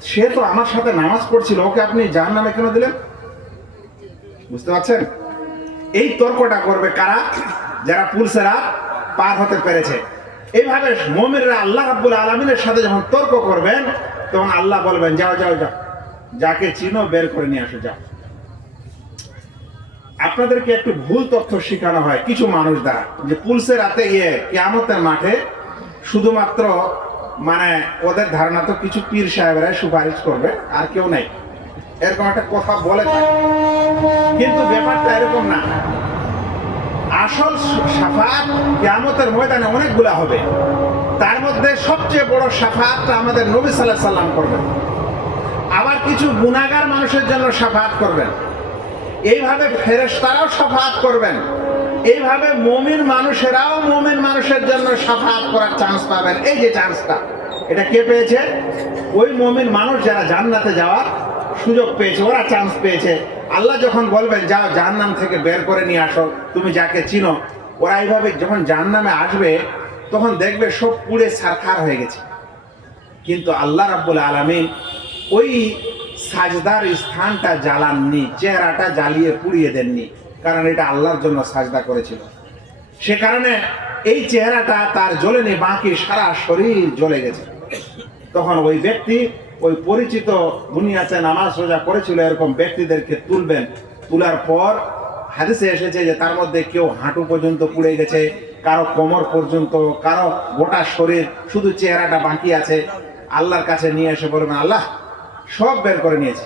সে তো আমার সাথে নামাজ পড়ছিল, ওকে আপনি জাহান্নামে কেন দিলেন? বুঝতে পারছেন? এই তর্কটা করবে কারা? যারা পুলসেরাত পার হতে পেরেছে। এইভাবে মুমিনরা আল্লাহ রাব্বুল আলামিনের সাথে যখন তর্ক করবেন তখন আল্লাহ বলবেন যাও যাও যাও, যাকে চিনো বের করে নিয়ে আসো যাও। আপনাদেরকে একটু ভুল তথ্য শেখানো হয় কিছু মানুষ দ্বারা যে পুলসেরাতে গিয়ে কিয়ামতের মাঠে শুধুমাত্র মানে ওদের ধারণা তো কিছু পীর সাহেবরা সুপারিশ করবে আর কেউ নাই, এরকম একটা কথা বলে থাকে। কিন্তু ব্যাপারটা এরকম না। আসল শাফাআত কিয়ামতের ময়দানে অনেকগুলা হবে, তার মধ্যে সবচেয়ে বড় শাফাআতটা আমাদের নবী সাল্লাল্লাহু আলাইহি সাল্লাম করবেন। আবার কিছু গুনাহগার মানুষের জন্য শাফাআত করবেন, এইভাবে ফেরেশতারাও শাফাআত করবেন, এইভাবে মুমিন মানুষেরাও মুমিন মানুষের জন্য শাফাআত করার চান্স পাবেন। এই যে চান্সটা, এটা কে পেয়েছে? ওই মুমিন মানুষ যারা জান্নাতে যাওয়ার সুযোগ পেয়েছে, ওরা চান্স পেয়েছে। আল্লাহ যখন বলবেন যাও জাহান্নাম থেকে বের করে নিয়ে আসো তুমি যাকে চিনো, ওরা এইভাবে যখন জাহান্নামে আসবে তখন দেখবে সব পুড়ে ছারখার হয়ে গেছে। কিন্তু আল্লাহ রাব্বুল আলামিন ওই সাজদার স্থানটা জ্বালাননি, চেহারাটা জ্বালিয়ে পুড়িয়ে দেননি, কারণ এটা আল্লাহর জন্য সাজদা করেছিল। সে কারণে এই চেহারাটা তার জ্বলেনি, বাকি সারা শরীর জ্বলে গেছে। তখন ওই ব্যক্তি ওই পরিচিত দুনিয়াতে নামাজ রোজা করেছিল এরকম ব্যক্তিদেরকে তুলবেন। তোলার পর হাদিসে এসেছে যে তার মধ্যে কেউ হাঁটু পর্যন্ত পুড়ে গেছে, কারো কোমর পর্যন্ত, কারো গোটা শরীর, শুধু চেহারাটা বাকি আছে। আল্লাহর কাছে নিয়ে এসে বলবেন আল্লাহ সব বের করে নিয়েছে।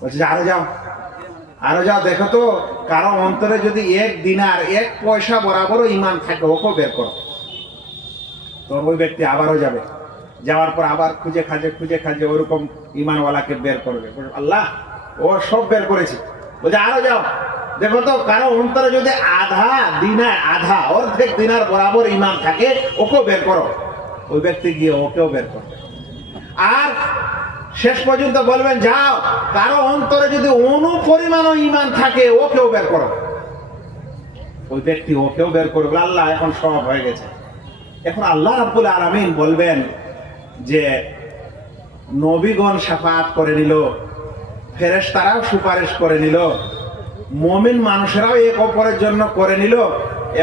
বলছে যে আরো যাও, আরো যাও, দেখো তো কারো অন্তরে যদি 1 দিনার 1 পয়সা বরাবরও ঈমান থাকে ওকেও বের করো। তো ওই ব্যক্তি আবারও যাবে, যাওয়ার পর আবার খুঁজে খাজে ওরকম ঈমানওয়ালাকে বের করবে। আল্লাহ ও সব বের করেছে। বলছে আরো যাও, দেখো তো কারো অন্তরে যদি আধা দিনার, আধা অর্ধেক দিনার বরাবর ঈমান থাকে ওকেও বের করো। ওই ব্যক্তি গিয়ে ওকেও বের করবে। আর শেষ পর্যন্ত বলবেন যাও কারো অন্তরে যদি অনুপরিমাণও ঈমান থাকে ওকেও বের করো। ওই ব্যক্তি ওকেও বের করবে, আল্লাহ এখন সব হয়ে গেছে। এখন আল্লাহ রাব্বুল আলামিন বলবেন যে নবীগণ শাফাআত করে নিল, ফেরেশতারাও সুপারিশ করে নিল, মুমিন মানুষেরাও এক অপরের জন্য করে নিল,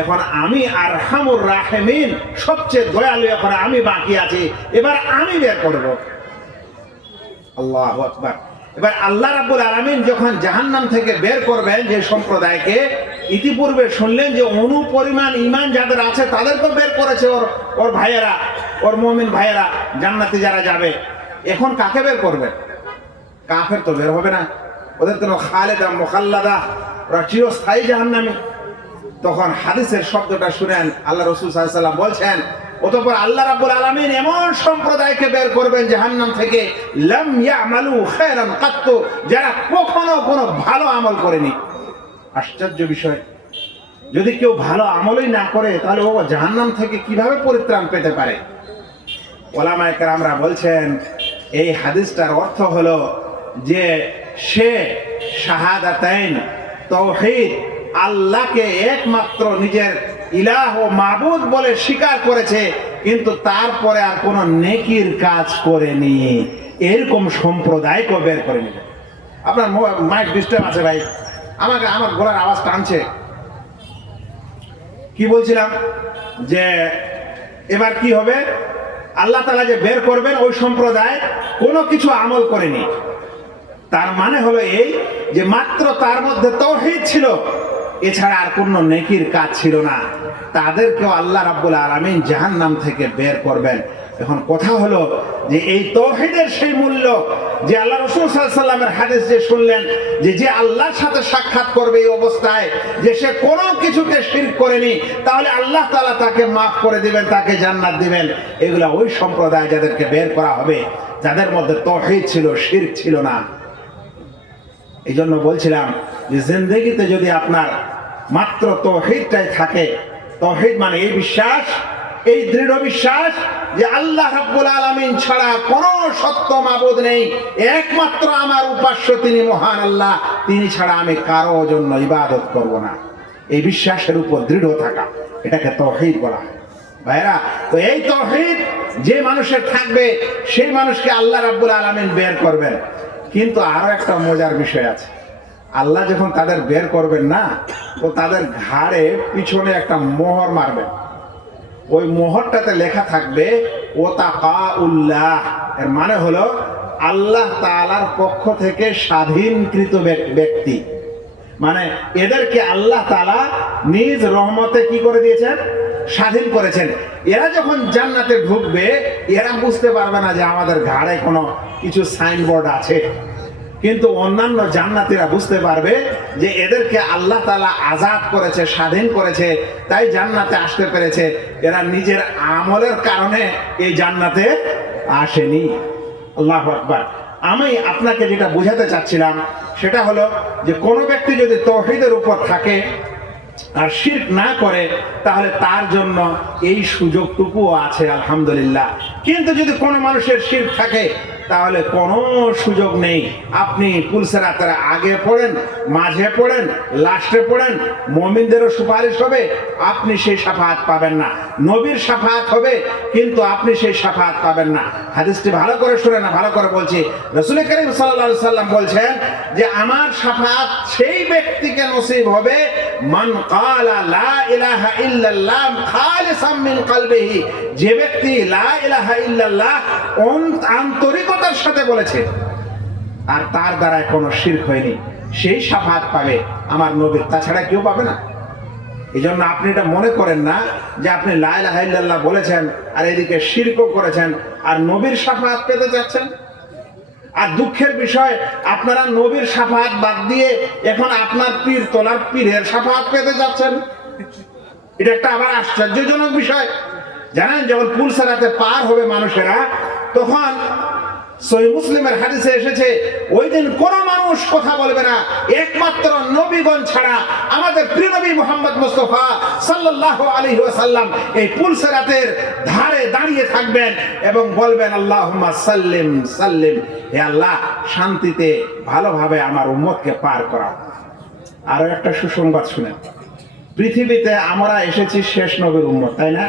এখন আমি আরহামুর রাহিমিন সবচেয়ে দয়ালু, এখন আমি বাকি আছি, এবার আমি বের করব। আল্লাহু আকবার। এবার আল্লাহ রাব্বুল আলামিন যখন জাহান্নাম থেকে বের করবেন যে সম্প্রদায়কে, ইতিপূর্বে শুনলেন যে অনুপরিমাণ ঈমান যাদের আছে তাদেরকেও বের করেছে ওর ভাইয়েরা, ওর মুমিন ভাইয়েরা, জান্নাতে যারা যাবে। এখন কাকে বের করবে? কাফের তো বের হবে না, ওদের তো খালেদা মুখাল্লাদা, ওরা চিরস্থায়ী জাহান্নামী। তখন হাদিসের শব্দটা শুনেন, আল্লাহ রাসূল সাল্লাল্লাহু আলাইহি ওয়াসাল্লাম বলছেন, অতঃপর আল্লাহ রাব্বুল আলামিন এমন সম্প্রদায়কে বের করবেন জাহান্নাম থেকে, লাম ইয়ামালু খায়রান কাত্তু, যারা কখনো কোনো ভালো আমল করেনি। আশ্চর্য বিষয়, যদি কেউ ভালো আমলই না করে তাহলে ও জাহান্নাম থেকে কিভাবে পরিত্রাণ পেতে পারে? ওলামায়ে কেরামরা বলছেন এই হাদিসটার অর্থ হলো যে সে শাহাদাতাইন, তাওহীদ, আল্লাহকে একমাত্র নিজের ইলাহ ও মাবুদ বলে স্বীকার করেছে, কিন্তু তারপরে আর কোনো নেকির কাজ করেনি, এরকম সম্প্রদায়কে বের করে নিল। আপনার মাইক ডিস্টার্ব আছে ভাই, আমার গলার আওয়াজ টানছে। কি বলছিলাম যে এবার কি হবে? আল্লাহ তাআলা যে বের করবেন ওই সম্প্রদায় কোনো কিছু আমল করেনি, তার মানে হলো এই যে মাত্র তার মধ্যে তাওহীদ ছিল, এছাড়া আর কোনো নেকির কাজ ছিল না, তাদেরকেও আল্লাহ রাব্বুল আলামিন জাহান্নাম থেকে বের করবেন। এখন কথা হলো যে এই তাওহীদের সেই মূল্য যে আল্লাহ রাসূল সাল্লাল্লাহু আলাইহি ওয়াসাল্লামের হাদিস যে শুনলেন যে আল্লাহর সাথে সাক্ষাৎ করবে এই অবস্থায় যে সে কোনো কিছুকে শিরক করেনি, তাহলে আল্লাহ তাআলা তাকে মাফ করে দিবেন, তাকে জান্নাত দিবেন। এগুলা ওই সম্প্রদায় যাদেরকে বের করা হবে, যাদের মধ্যে তাওহীদ ছিল, শিরক ছিল না। এই জন্য বলছিলাম যে জিন্দেগিতে যদি আপনার মাত্র তাওহীদটাই থাকে, তাওহীদ মানে এই বিশ্বাস, এই দৃঢ় বিশ্বাস যে আল্লাহ রাব্বুল আলামিন ছাড়া কোনো সত্য মাবুদ নেই, একমাত্র আমার উপাস্য তিনি মহান আল্লাহ, তিনি ছাড়া আমি কারো জন্য ইবাদত করব না, এই বিশ্বাসের উপর দৃঢ় থাকা, এটাকে তাওহীদ বলা হয়। ভাইরা, তো এই তাওহীদ যে মানুষের থাকবে সেই মানুষকে আল্লাহ রাব্বুল আলামিন বের করবেন। কিন্তু আরো একটা মজার বিষয় আছে, আল্লাহ যখন তাদের বের করবেন না, তো তাদের ঘাড়ে পিছনে একটা মোহর মারবেন, ওই মোহরটাতে লেখা থাকবে ওয়াতাকাউল্লাহ, এর মানে হলো আল্লাহ তাআলার পক্ষ থেকে স্বাধীনকৃত ব্যক্তি, মানে এদেরকে আল্লাহ তাআলা নিজ রহমতে কি করে দিয়েছেন? স্বাধীন করেছেন। এরা যখন জান্নাতে ঢুকবে এরা বুঝতে পারবে না যে আমাদের ঘাড়ে কোনো কিছু সাইনবোর্ড আছে, কিন্তু অন্যান্য জান্নাতীরা বুঝতে পারবে যে এদেরকে আল্লাহ তাআলা আজাদ করেছে, স্বাধীন করেছে, তাই জান্নাতে আসতে পেরেছে। এরা নিজের আমলের কারণে এই জান্নাতে আসেনি। আল্লাহু আকবার। আমি আপনাকে যেটা বোঝাতে চাচ্ছিলাম সেটা হলো যে কোনো ব্যক্তি যদি তাওহীদের উপর থাকে আর শিরক না করে, তাহলে তার জন্য এই সুযোগটুকুও আছে, আলহামদুলিল্লাহ। কিন্তু যদি কোনো মানুষের শিরক থাকে তাহলে কোনো সুযোগ নেই। আপনি পুলসেরাতের আগে পড়েন, মাঝে পড়েন, লাস্টে পড়েন, মুমিনদেরও সুপারিশ হবে, আপনি সেই শাফাআত পাবেন না। নবীর শাফাআত হবে, কিন্তু আপনি সেই শাফাআত পাবেন না। হাদিসটি ভালো করে শুনেন, ভালো করে বলছি। রাসূল করিম সাল্লাল্লাহু আলাইহি সাল্লাম বলছেন যে আমার শাফাআত সেই ব্যক্তিকে নসিব হবে মান ক্বালা লা ইলাহা ইল্লাল্লাহ খালিসাম মিন কলবিহি, যে ব্যক্তি লা ইলাহা ইল্লাল্লাহ আন্তরিকতার সাথে বলেছে আর তার দ্বারা কোনো শিরক হয়নি, সেই শাফাআত পাবে আমার নবীর, তাছাড়া কেউ পাবে না। এই জন্য আপনি এটা মনে করেন না যে আপনি লা ইলাহা ইল্লাল্লাহ বলেছেন আর এদিকে শিরকও করেছেন আর নবীর শাফাআত পেতে যাচ্ছেন। আর দুঃখের বিষয়, আপনারা নবীর শাফাআত বাদ দিয়ে এখন আপনার পীর তোলার পীরের শাফাআত পেতে যাচ্ছেন। এটা একটা আবার আশ্চর্যজনক বিষয়। জানেন, যখন পুলসেরাতে পার হবে মানুষেরা, তখন সহিহ মুসলিমের হাদিসে এসেছে ওই দিন কোন মানুষ কথা বলবে না একমাত্র নবীগণ ছাড়া। আমাদের প্রিয় নবী মুহাম্মদ মুস্তাফা সাল্লাল্লাহু আলাইহি ওয়াসাল্লাম এই পুলসেরাতের ধারে দাঁড়িয়ে থাকবেন এবং বলবেন আল্লাহুম্মা সাল্লিম সাল্লিম, হে আল্লাহ শান্তিতে ভালোভাবে আমার উম্মতকে পার করাও। আরো একটা সুসংবাদ শুনেন, পৃথিবীতে আমরা এসেছি শেষ নবীর উম্মত, তাই না?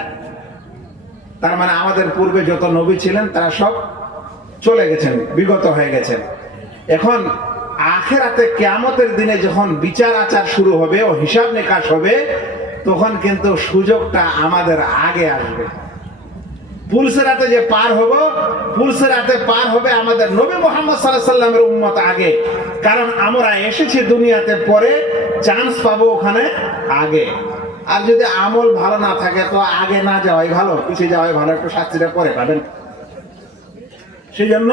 তার মানে আমাদের পূর্বে যত নবী ছিলেন তারা সব চলে গেছেন, বিগত হয়ে গেছেন। এখন আখিরাতে কিয়ামতের দিনে যখন বিচার আচার শুরু হবে ও হিসাব নিকাশ হবে, তখন কিন্তু সুযোগটা আমাদের আগে আসবে। পুলসেরাতে যে পার হব, পুলসেরাতে পার হবে আমাদের নবী মুহাম্মদ সাল্লাল্লাহু আলাইহি সাল্লামের উম্মত আগে, কারণ আমরা এসেছি দুনিয়াতে পরে, চান্স পাবো ওখানে আগে। আর যদি আমল ভালো না থাকে তো আগে না যাওয়াই ভালো, পিছিয়ে যাওয়াই ভালো, একটু শাস্তিটা পরে পাবেন। সেই জন্য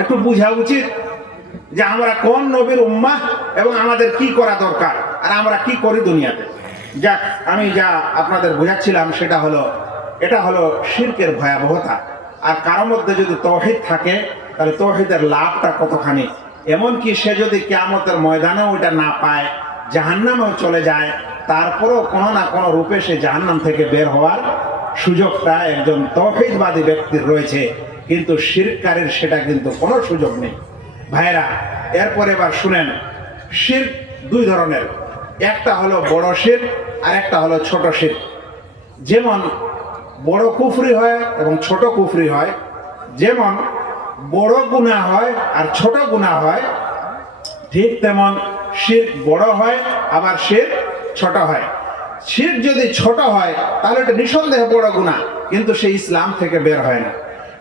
একটু বোঝা উচিত যে আমরা কোন নবীর উম্মাহ এবং আমাদের কি করা দরকার আর আমরা কি করি দুনিয়াতে। যাক, আমি যা আপনাদের বোঝাচ্ছিলাম সেটা হলো, এটা হলো শিরকের ভয়াবহতা। আর কারোর মধ্যে যদি তৌহিদ থাকে তাহলে তৌহিদের লাভটা কতখানি, এমনকি সে যদি কিয়ামতের ময়দানেও ওইটা না পায়, জাহান্নামেও চলে যায়, তারপরেও কোনো না কোনো রূপে সে জাহান্নাম থেকে বের হওয়ার সুযোগটা একজন তৌহিদবাদী ব্যক্তির রয়েছে, কিন্তু শিরকারীর সেটা কিন্তু কোনো সুযোগ নেই। ভাইরা, এরপরে এবার শুনেন, শিরক দুই ধরনের, একটা হলো বড় শিরক আর একটা হলো ছোট শিরক। যেমন বড় কুফরি হয় এবং ছোট কুফরি হয়, যেমন বড় গুনাহ হয় আর ছোট গুনাহ হয়, ঠিক তেমন শিরক বড় হয় আবার শিরক ছোট হয়। শিরক যদি ছোট হয় তাহলে এটা নিঃসন্দেহে বড় গুনাহ, কিন্তু সে ইসলাম থেকে বের হয় না।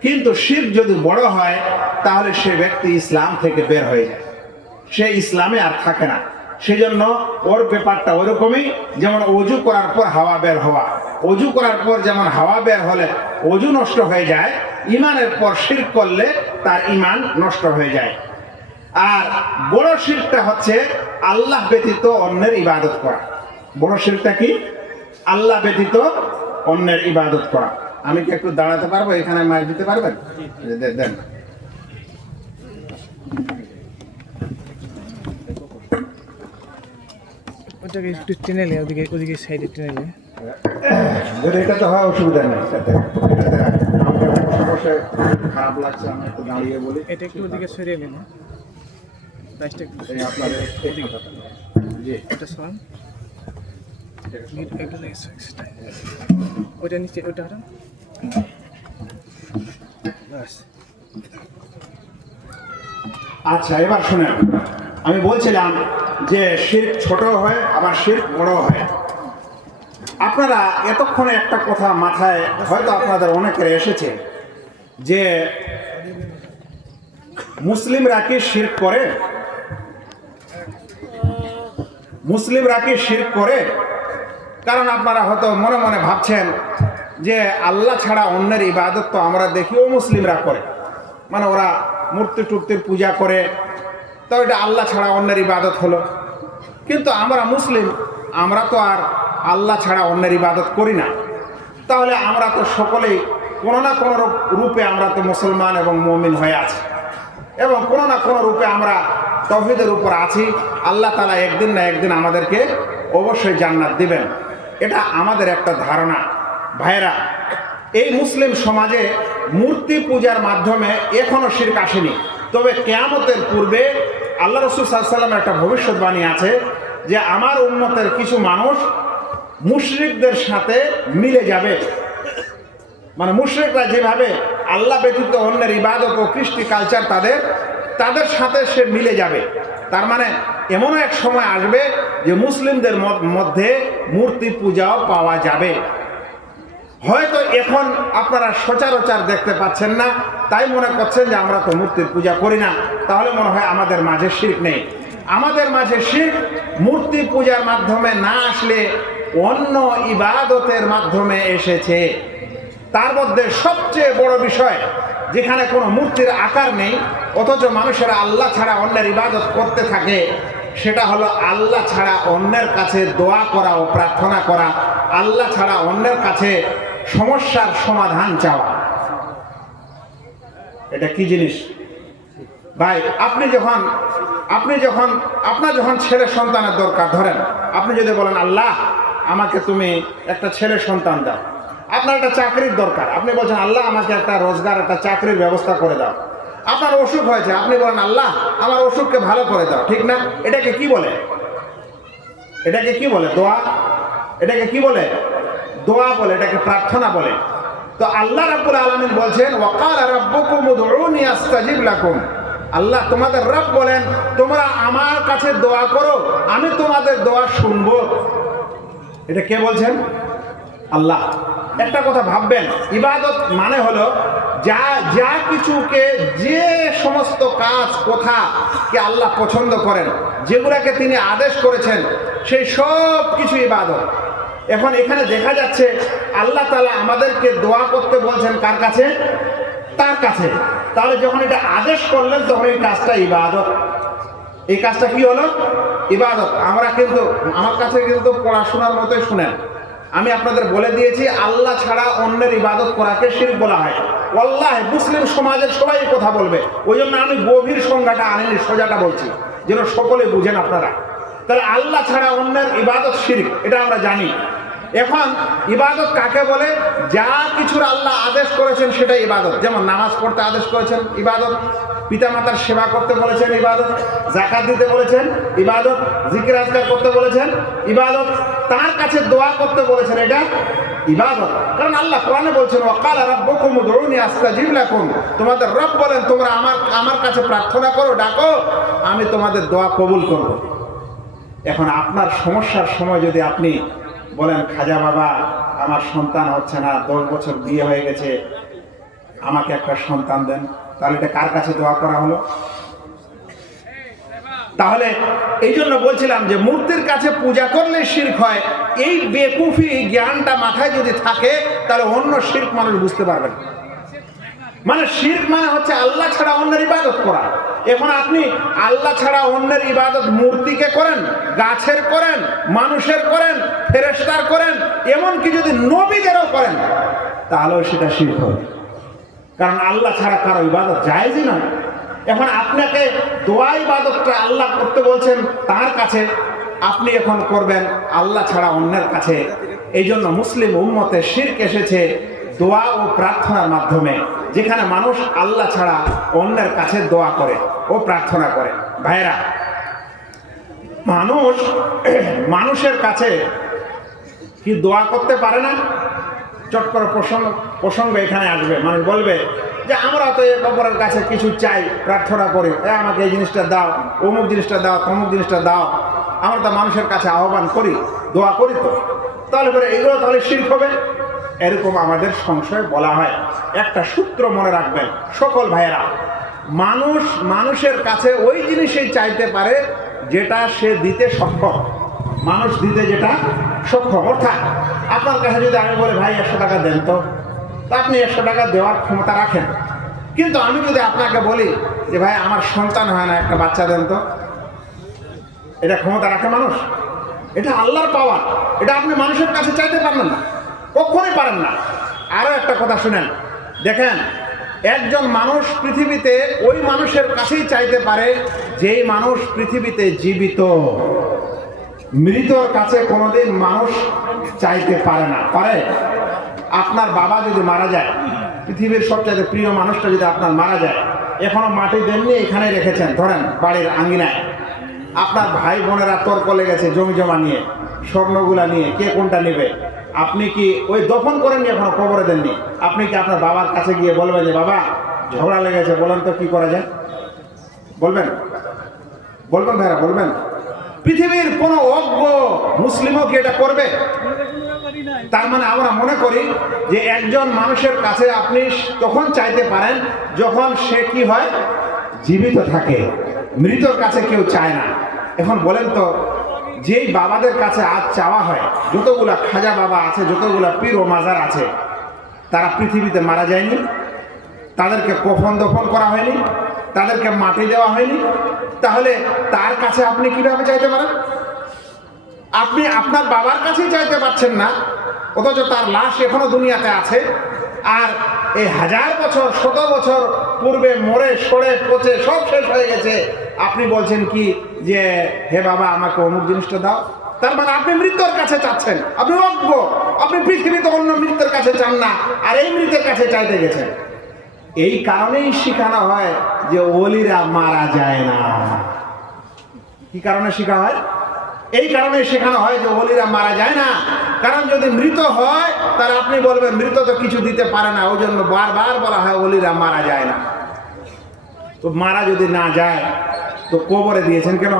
কিন্তু শিরক যদি বড় হয় তাহলে সে ব্যক্তি ইসলাম থেকে বের হয়ে যায়, সে ইসলামে আর থাকে না। সেজন্য ওর ব্যাপারটা ওরকমই, যেমন অজু করার পর হাওয়া বের হওয়া, অজু করার পর যেমন হাওয়া বের হলে অজু নষ্ট হয়ে যায়, ইমানের পর শিরক করলে তার ইমান নষ্ট হয়ে যায়। আর বড় শিরকটা হচ্ছে আল্লাহ ব্যতীত অন্যের ইবাদত করা। বড় শিরকটা কি? আল্লাহ ব্যতীত অন্যের ইবাদত করা। আমি কি একটু দাঁড়াতে পারবো? এখানে মাইক দিতে পারবেন? দেন। ওটাকে একটু টেনে নে, ওদিকে সাইডে টেনে নে। যদি এটা তো হয় অসুবিধা নেই, এটাতে আমাকে বসে বসে খারাপ লাগছে, আমি একটু দাঁড়িয়ে বলি। এটা একটু ওদিকে সরিয়ে নিন, লাইটটা একটু এই আপনাদের জি, এটা সরান, ওটা নিচে, ওটা হটান, বাস। আচ্ছা, এবার শুনেন, আমি বলছিলাম যে শিরক ছোট হয় আবার শিরক বড় হয়। আপনারা এতক্ষণে একটা কথা মাথায় হয়তো আপনাদের অনেকের এসেছে যে মুসলিমরা কি শিরক করে? মুসলিমরা কি শিরক করে? কারণ আপনারা হয়তো মনে মনে ভাবছেন যে আল্লাহ ছাড়া অন্যের ইবাদত তো আমরা দেখিও মুসলিমরা করে, মানে ওরা মূর্তি টুর্তির পূজা করে, তো এটা আল্লাহ ছাড়া অন্যের ইবাদত হলো। কিন্তু আমরা মুসলিম, আমরা তো আর আল্লাহ ছাড়া অন্যের ইবাদত করি না। তাহলে আমরা তো সকলেই কোনো না কোনো রূপে আমরা তো মুসলমান এবং মুমিন হয়ে আছি, এবং কোনো না কোনো রূপে আমরা তাওহীদের উপর আছি। আল্লাহ তাআলা একদিন না একদিন আমাদেরকে অবশ্যই জান্নাত দিবেন, এটা আমাদের একটা ধারণা। ভাইরা, এই মুসলিম সমাজে মূর্তি পূজার মাধ্যমে এখনো শিরক আসেনি, তবে কিয়ামতের পূর্বে আল্লাহ রাসূল সাল্লাল্লাহু আলাইহি ওয়াসাল্লামের একটা ভবিষ্যৎবাণী আছে যে আমার উম্মতের কিছু মানুষ মুশরিকদের সাথে মিলে যাবে। মানে মুশরিকরা যেভাবে আল্লাহ ব্যতীত অন্যের ইবাদত ও কৃষ্টি কালচার তাদের সাথে সে মিলে যাবে। তার মানে এমনও এক সময় আসবে যে মুসলিমদের মধ্যে মূর্তি পূজাও পাওয়া যাবে। হয়তো এখন আপনারা সচরাচর দেখতে পাচ্ছেন না, তাই মনে করছেন যে আমরা তো মূর্তির পূজা করি না, তাহলে মনে হয় আমাদের মাঝে শিরক নেই। আমাদের মাঝে শিরক মূর্তি পূজার মাধ্যমে না আসলে অন্য ইবাদতের মাধ্যমে এসেছে। তার মধ্যে সবচেয়ে বড় বিষয়, যেখানে কোনো মূর্তির আকার নেই অথচ মানুষেরা আল্লাহ ছাড়া অন্যের ইবাদত করতে থাকে, সেটা হলো আল্লাহ ছাড়া অন্যের কাছে দোয়া করা ও প্রার্থনা করা, আল্লাহ ছাড়া অন্যের কাছে সমস্যার সমাধান চাওয়া। এটা কি জিনিস ভাই? আপনার যখন ছেলে সন্তানের দরকার, ধরেন আপনি যদি বলেন আল্লাহ আমাকে তুমি একটা ছেলে সন্তান দাও, আপনার একটা চাকরির দরকার, আপনি বলছেন আল্লাহ আমাকে একটা রোজগার, একটা চাকরির ব্যবস্থা করে দাও। আপনার অসুখ হয়েছে, আপনি বলেন আল্লাহ আমার অসুখকে ভালো করে দাও, ঠিক না? এটাকে কি বলে? দোয়া। এটাকে কি বলে? দোয়া বলে, এটাকে প্রার্থনা বলে। তো আল্লাহ রাব্বুল আলামিন বলছেন ওয়াকালা রাব্বুকুম উদউনি আস্তাজিব লাকুম। আল্লাহ তোমাদের রব বলেন তোমরা আমার কাছে দোয়া করো, আমি তোমাদের দোয়া শুনবো। এটা কে বলছেন? আল্লাহ। একটা কথা ভাববেন, ইবাদত মানে হলো যা যা কিছুকে, যে সমস্ত কাজ কথা কে আল্লাহ পছন্দ করেন, যেগুলাকে তিনি আদেশ করেছেন, সেই সব কিছু ইবাদত। এখন এখানে দেখা যাচ্ছে আল্লাহ তাআলা আমাদেরকে দোয়া করতে বলছেন কার কাছে? তার কাছে। তাহলে যখন এটা আদেশ করলেন তখন এই কাজটা ইবাদত। এই কাজটা কি হলো? ইবাদত। আমরা কিন্তু আমার কাছে কিন্তু পড়াশোনার মতোই শুনেন, আমি আপনাদের বলে দিয়েছি আল্লাহ ছাড়া অন্যের ইবাদত করাকে শিরক বলা হয়। ওয়াল্লাহি মুসলিম সমাজের সবাই এই কথা বলবে, ওই জন্য আমি গভীর সংজ্ঞাটা আনিনি, সোজাটা বলছি যেন সকলে বুঝেন আপনারা। তাহলে আল্লাহ ছাড়া অন্যের ইবাদত শিরক, এটা আমরা জানি। এখন ইবাদত কাকে বলে? যা কিছুর আল্লাহ আদেশ করেছেন সেটা ইবাদত। যেমন নামাজ পড়তে আদেশ করেছেন, ইবাদত। পিতামাতার সেবা করতে বলেছেন, ইবাদত। যাকাত দিতে বলেছেন, ইবাদত। জিকির আজকার করতে বলেছেন, ইবাদত। তার কাছে দোয়া করতে বলেছেন, এটা ইবাদত। কারণ আল্লাহ কোরআনে বলছেন ওয়াকালা রাব্বুকুম উদউনি আস্তাজিব লাকুম। তোমাদের রব বলেন তোমরা আমার কাছে প্রার্থনা করো, ডাকো, আমি তোমাদের দোয়া কবুল করব। এখন আপনার সমস্যার সময় যদি আপনি বলেন খাজা বাবা আমার সন্তান হচ্ছে না, 10 বছর বিয়ে হয়ে গেছে, আমাকে একটা সন্তান দেন, তাহলে এটা কার কাছে দোয়া করা হলো? তাহলে এই জন্য বলছিলাম যে মূর্তির কাছে পূজা করলে শিরক হয়। এই বেকুফি জ্ঞানটা মাথায় যদি থাকে তাহলে অন্য শিরক মানুষ বুঝতে পারবেন। মানে শিরক মানে হচ্ছে আল্লাহ ছাড়া অন্যের ইবাদত করা। এখন আপনি আল্লাহ ছাড়া অন্যের ইবাদত মূর্তিকে করেন, গাছের করেন, মানুষের করেন, ফেরেশতার করেন, এমনকি যদি নবীদেরও করেন, তাহলেও সেটা শিরক হবে। কারণ আল্লাহ ছাড়া কারো ইবাদত জায়েজই নয়। এখন আপনাকে দোয়া ইবাদতটা আল্লাহ করতে বলছেন তার কাছে, আপনি এখন করবেন আল্লাহ ছাড়া অন্যের কাছে। এই জন্য মুসলিম উম্মতে শিরক এসেছে দোয়া ও প্রার্থনার মাধ্যমে, যেখানে মানুষ আল্লাহ ছাড়া অন্যের কাছে দোয়া করে ও প্রার্থনা করে। ভাইরা, মানুষের কাছে কি দোয়া করতে পারে না? চট করে প্রসঙ্গ এখানে আসবে, মানুষ বলবে যে আমরা তো অপরের কাছে কিছু চাই, প্রার্থনা করি, আমাকে এই জিনিসটা দাও, অমুক জিনিসটা দাও, তমুক জিনিসটা দাও। আমরা তো মানুষের কাছে আহ্বান করি, দোয়া করি, তো তাহলে পরে এগুলো তাহলে শিরক হবে? এরকম আমাদের সংশয় বলা হয়। একটা সূত্র মনে রাখবেন সকল ভাইয়েরা, মানুষের কাছে ওই জিনিসই চাইতে পারে যেটা সে দিতে সক্ষম। মানুষ দিতে যেটা সক্ষম, অর্থাৎ আপনার কাছে যদি আমি বলি ভাই 100 টাকা দেন, তো আপনি 100 টাকা দেওয়ার ক্ষমতা রাখেন। কিন্তু আমি যদি আপনাকে বলি যে ভাই আমার সন্তান হয় না, একটা বাচ্চা দেন, তো এটা ক্ষমতা রাখে মানুষ? এটা আল্লাহর পাওয়ার, এটা আপনি মানুষের কাছে চাইতে পারবেন না, কখনোই পারেন না। আরও একটা কথা শুনেন, দেখেন একজন মানুষ পৃথিবীতে ওই মানুষের কাছেই চাইতে পারে যেই মানুষ পৃথিবীতে জীবিত। মৃতর কাছে কোনোদিন মানুষ চাইতে পারে না। পারে? আপনার বাবা যদি মারা যায়, পৃথিবীর সবচেয়ে প্রিয় মানুষটা যদি আপনার মারা যায়, এখনো মাটি দেননি, এখানে রেখেছেন, ধরেন বাড়ির আঙ্গিনায়, আপনার ভাই বোনেরা তর্ক লেগেছে জমি জমা নিয়ে, স্বর্ণগুলা নিয়ে, কে কোনটা নেবে। আপনি কি ওই দফন করেননি, এখনো কবরে দেননি, আপনি কি আপনার বাবার কাছে গিয়ে বলবেন যে বাবা ঝগড়া লেগেছে, বলেন তো কি করা যায়? বলবেন? বলবেন ভাইরা, বলবেন? পৃথিবীর কোন অজ্ঞ মুসলিমও কি এটা করবে? তার মানে আমরা মনে করি যে একজন মানুষের কাছে আপনি তখন চাইতে পারেন যখন সে কি হয়, জীবিত থাকে। মৃতর কাছে কেউ চায় না। এখন বলেন তো, যেই বাবাদের কাছে আজ চাওয়া হয়, যতগুলা খাজা বাবা আছে, যতগুলা পীর ও মাজার আছে, তারা পৃথিবীতে মারা যায়নি, তাদেরকে কফন দফন করা হয়নি, তাদেরকে মাটি দেওয়া হয়নি, তাহলে তার কাছে আপনি কিভাবে চাইতে পারেন? আপনি আপনার বাবার কাছেই চাইতে পারছেন না, অথচ তার লাশ এখনো দুনিয়াতে আছে, আর এই 1000 বছর 100 বছর পূর্বে মরে সরে পচে সব শেষ হয়ে গেছে, আপনি বলছেন কি যে হে বাবা আমাকে অমুক জিনিসটা দাও। তার মানে আপনি মৃত্যুর কাছে চাচ্ছেন, আপনি অজ্ঞ, আপনি পৃথিবীতে অন্য মৃত্যুর কাছে চান না, আর এই মৃতের কাছে চাইতে গেছেন। এই কারণেই শেখানো হয় যে ওলিরা মারা যায় না। কি কারণে শেখা হয়? এই কারণে শেখানো হয় যে ওলিরা মারা যায় না। কারণ যদি মৃত হয় তাহলে আপনি বলবেন মৃত তো কিছু দিতে পারে না, ওই জন্য বারবার বলা হয় ওলিরা মারা যায় না। তো মারা যদি না যায় তো কবরে দিয়েছেন কেন?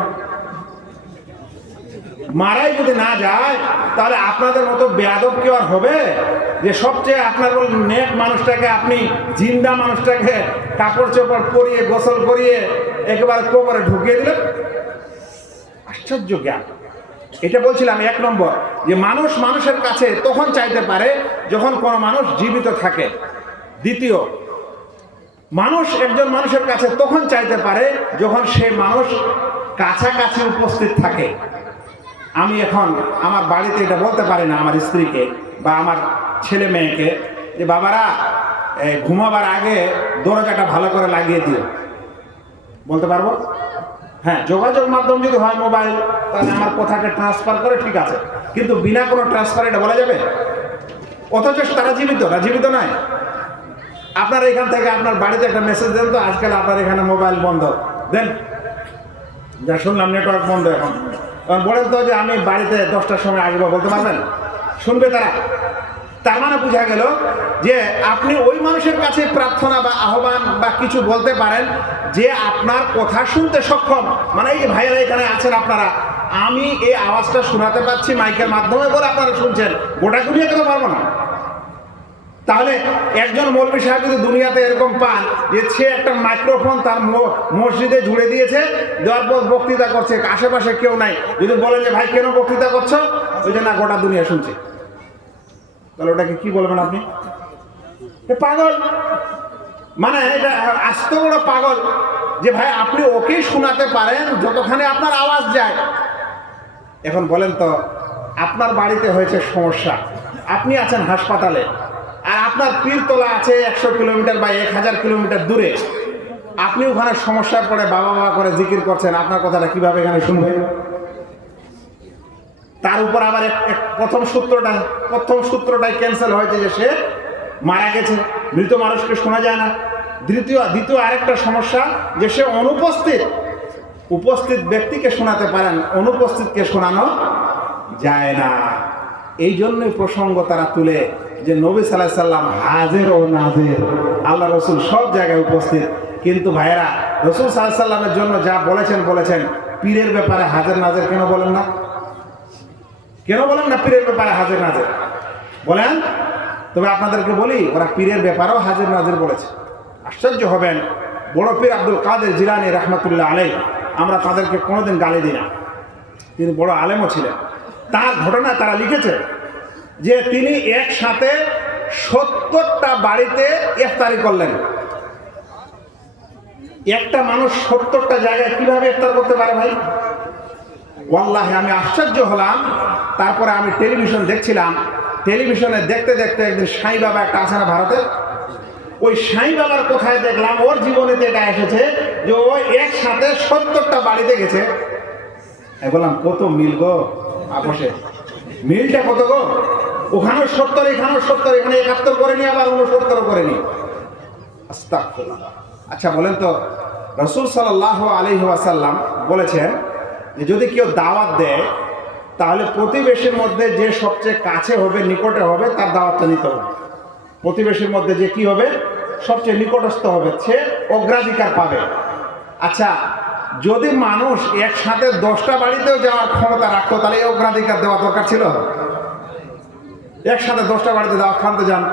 মারাই যদি না যায় তাহলে আপনাদের মতো বেয়াদব কেউ আর হবে যে সবচেয়ে আপনার নেক মানুষটাকে আপনি জিন্দা মানুষটাকে কাপড় চোপড় পরিয়ে গোসল করিয়ে একেবারে কবরে ঢুকিয়ে দিলেন? আশ্চর্য জ্ঞান। এটা বলছিলাম 1 নম্বর, যে মানুষ মানুষের কাছে তখন চাইতে পারে যখন কোনো মানুষ জীবিত থাকে। দ্বিতীয়, মানুষ একজন মানুষের কাছে তখন চাইতে পারে যখন সে মানুষ কাছাকাছি উপস্থিত থাকে। আমি এখন আমার বাড়িতে এটা বলতে পারি না আমার স্ত্রীকে বা আমার ছেলে মেয়েকে যে বাবারা ঘুমাবার আগে দরজাটা ভালো করে লাগিয়ে দিও, বলতে পারবো? হ্যাঁ, যোগাযোগ মাধ্যম যদি হয় মোবাইল, তাহলে আমার কথাকে ট্রান্সফার করে ঠিক আছে, কিন্তু বিনা কোনো ট্রান্সফার এটা বলা যাবে? অথচ তারা জীবিত না, জীবিত নয়। আপনার এখান থেকে আপনার বাড়িতে একটা মেসেজ দেন তো, আজকাল আপনার এখানে মোবাইল বন্ধ দেন, যা শুনলাম নেটওয়ার্ক বন্ধ এখন, কারণ বলেন তো যে আমি বাড়িতে 10টার সময় আসবো, বলতে পারবেন? শুনবে তারা? তার মানে বোঝা গেল যে আপনি ওই মানুষের কাছে প্রার্থনা বা আহ্বান বা কিছু বলতে পারেন যে আপনার কথা শুনতে সক্ষম। মানে এই যে ভাইয়েরা এখানে আছেন আপনারা, আমি এই আওয়াজটা শোনাতে পারছি মাইকের মাধ্যমে বলে আপনারা শুনছেন, গোটা দুনিয়াতে তো পারবো না। তাহলে একজন মৌলভী সাহেব যদি দুনিয়াতে এরকম পান যে সে একটা মাইক্রোফোন তার মসজিদে জুড়ে দিয়েছে, দেওয়ার পর বক্তৃতা করছে, আশেপাশে কেউ নাই, যদি বলেন যে ভাই কেন বক্তৃতা করছো, ওই যে না গোটা দুনিয়া শুনছে, তাহলে ওটাকে কি বলবেন আপনি? পাগল। মানে এটা আস্ত বড় পাগল যে ভাই আপনি ওকেই শোনাতে পারেন যতখানি আপনার আওয়াজ যায়। এখন বলেন তো, আপনার বাড়িতে হয়েছে সমস্যা, আপনি আছেন হাসপাতালে, আর আপনার পীরতলা আছে 100 কিলোমিটার বা 1000 কিলোমিটার দূরে, আপনি ওখানে সমস্যায় পড়ে বাবা বাবা করে জিকির করছেন, আপনার কথাটা কিভাবে এখানে শুনবে? তার উপর আবার প্রথম সূত্রটাই ক্যান্সেল হয়েছে যে সে মারা গেছে, মৃত মানুষকে শোনা যায় না। দ্বিতীয় আরেকটা সমস্যা যে সে অনুপস্থিত, উপস্থিত ব্যক্তিকে শোনাতে পারেন, অনুপস্থিতকে শোনানো যায় না। এই জন্যই প্রসঙ্গ তারা তুলে যে নবী সাল্লাল্লাহু আলাইহি সাল্লাম হাজির ও নাজির, আল্লাহ রসুল সব জায়গায় উপস্থিত। কিন্তু ভাইয়েরা, রসুল সাল্লাল্লাহু আলাইহি সাল্লামের জন্য যা বলেছেন, পীরের ব্যাপারে হাজির নাজির কেন বলেন না? কেন বলেন না পীরের ব্যাপারে হাজির নাজির বলেন? তবে আপনাদেরকে বলি, ওরা পীরের ব্যাপারেও হাজির নাজির বলেছে। আশ্চর্য হবেন, বড় পীর আব্দুল কাদের জিলানী রাহমাতুল্লাহ আলাইহি, আমরা তাদেরকে কোনোদিন গালি দিই না, তিনি বড় আলেমও ছিলেন। তার ঘটনা তারা লিখেছে যে তিনি একসাথে 70টা বাড়িতে ইফতারি করলেন। একটা মানুষ 70টা জায়গায় কিভাবে ইফতার করতে পারে ভাই? ওয়াল্লাহি আমি আশ্চর্য হলাম। তারপরে আমি টেলিভিশন দেখছিলাম, টেলিভিশনে দেখতে দেখতে একদিন সাই বাবা একটা আছে না ভারতের, ওই সাই বাবার কোথায় দেখলাম ওর জীবনেতে এটা এসেছে যে ও একসাথে 70টা বাড়িতে গেছে। বললাম কত মিল গো আপসে, মিলটা কত গো? ওখানেও 70, এখানেও 70, এখানে 71 করে নি, আবার 69 করে নি। আস্তাগফিরুল্লাহ। আচ্ছা বলেন তো, রাসূল সাল্লাল্লাহু আলাইহি ওয়াসাল্লাম বলেছেন যে যদি কেউ দাওয়াত দেয় তাহলে প্রতিবেশীর মধ্যে যে সবচেয়ে কাছে হবে, নিকটে হবে, তার দাওয়াতটা নিতে হবে। প্রতিবেশীর মধ্যে যে কি হবে, সবচেয়ে নিকটস্থ হবে, সে অগ্রাধিকার পাবে। আচ্ছা, যদি মানুষ একসাথে 10টা বাড়িতেও যাওয়ার ক্ষমতা রাখতো তাহলে এই অগ্রাধিকার দেওয়া দরকার ছিল? একসাথে 10টা বাড়িতে দাওয়াত খানতে যান,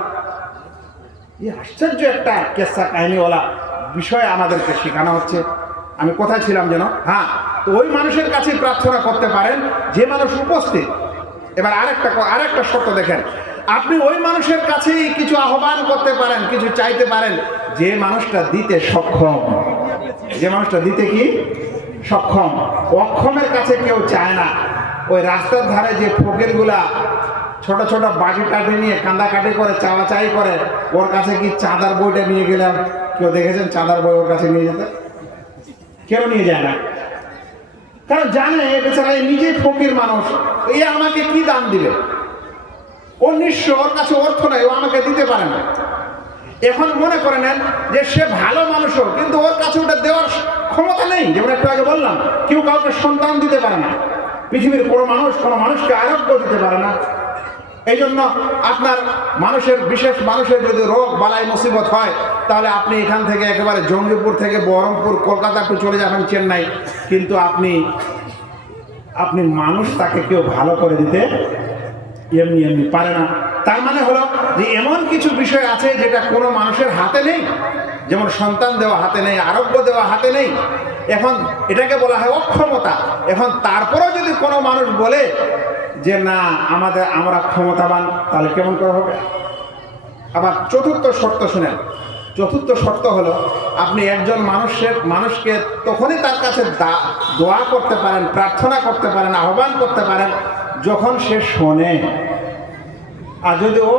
এই আশ্চর্য একটা কেসা কাহিনীওয়ালা বিষয় আমাদেরকে শেখানো হচ্ছে। আমি কোথায় ছিলাম যেন? হ্যাঁ, তো ওই মানুষের কাছে প্রার্থনা করতে পারেন যে মানুষ উপস্থিত। এবার আরেকটা শর্ত দেখেন, আপনি ওই মানুষের কাছেই কিছু আহ্বান করতে পারেন, কিছু চাইতে পারেন যে মানুষটা দিতে সক্ষম, যে মানুষটা দিতে কি সক্ষম। অক্ষমের কাছে কেউ চায় না। ওই রাস্তার ধারে যে ফকিরগুলা ছোট ছোট বাটি টাটি নিয়ে কান্দাকাটি করে, চাওয়াচাই করে, ওর কাছে কি চাঁদার বইটা নিয়ে গেলাম? কেউ দেখেছেন চাঁদার বই ওর কাছে নিয়ে যেতে? কেউ নিয়ে যায় না, কারণ জানে বেচারা নিজেই ফকির মানুষ, এ আমাকে কি দাম দিবে, ও নিঃস্ব, ওর কাছে অর্থ নাই, ও আমাকে দিতে পারে না। এখন মনে করে নেন যে সে ভালো মানুষও, কিন্তু ওর কাছে ওটা দেওয়ার ক্ষমতা নেই। যেমন একটু আগে বললাম, কেউ কাউকে সন্তান দিতে পারে না, পৃথিবীর কোনো মানুষকে আরোগ্য দিতে পারে না। এই জন্য আপনার বিশেষ মানুষের যদি রোগ বালাই মুসিবত হয়, তাহলে আপনি এখান থেকে একেবারে জঙ্গিপুর থেকে বহরমপুর, কলকাতা একটু চলে যাবেন, চেন্নাই, কিন্তু আপনি মানুষ তাকে কেউ ভালো করে দিতে এমনি পারে না। তার মানে হলো যে এমন কিছু বিষয় আছে যেটা কোনো মানুষের হাতে নেই, যেমন সন্তান দেওয়া হাতে নেই, আরোগ্য দেওয়া হাতে নেই। এখন এটাকে বলা হয় অক্ষমতা। এখন তারপরেও যদি কোনো মানুষ বলে যে না আমরা ক্ষমতাবান, তাহলে কেমন করে হবে? আবার চতুর্থ শর্ত শুনেন। চতুর্থ শর্ত হলো আপনি একজন মানুষকে তখনই তার কাছে দোয়া করতে পারেন, প্রার্থনা করতে পারেন, আহ্বান করতে পারেন যখন সে শোনে। আর যদি ও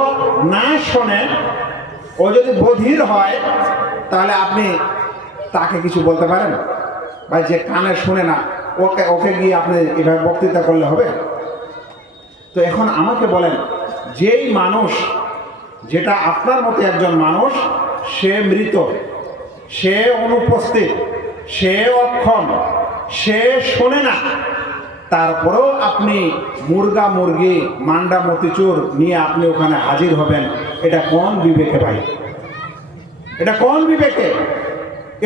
না শোনে, ও যদি বধির হয়, তাহলে আপনি তাকে কিছু বলতে পারেন? ভাই, যে কানে শুনে না, ওকে গিয়ে আপনি এভাবে বক্তৃতা করলে হবে? তো এখন আমাকে বলেন, যেই মানুষ, যেটা আপনার মতো একজন মানুষ, সে মৃত, সে অনুপস্থিত, সে অক্ষম, সে শোনে না, তারপরেও আপনি মুরগি মান্ডা মতিচুর নিয়ে আপনি ওখানে হাজির হবেন, এটা কোন বিবেকে ভাই? এটা কোন বিবেকে?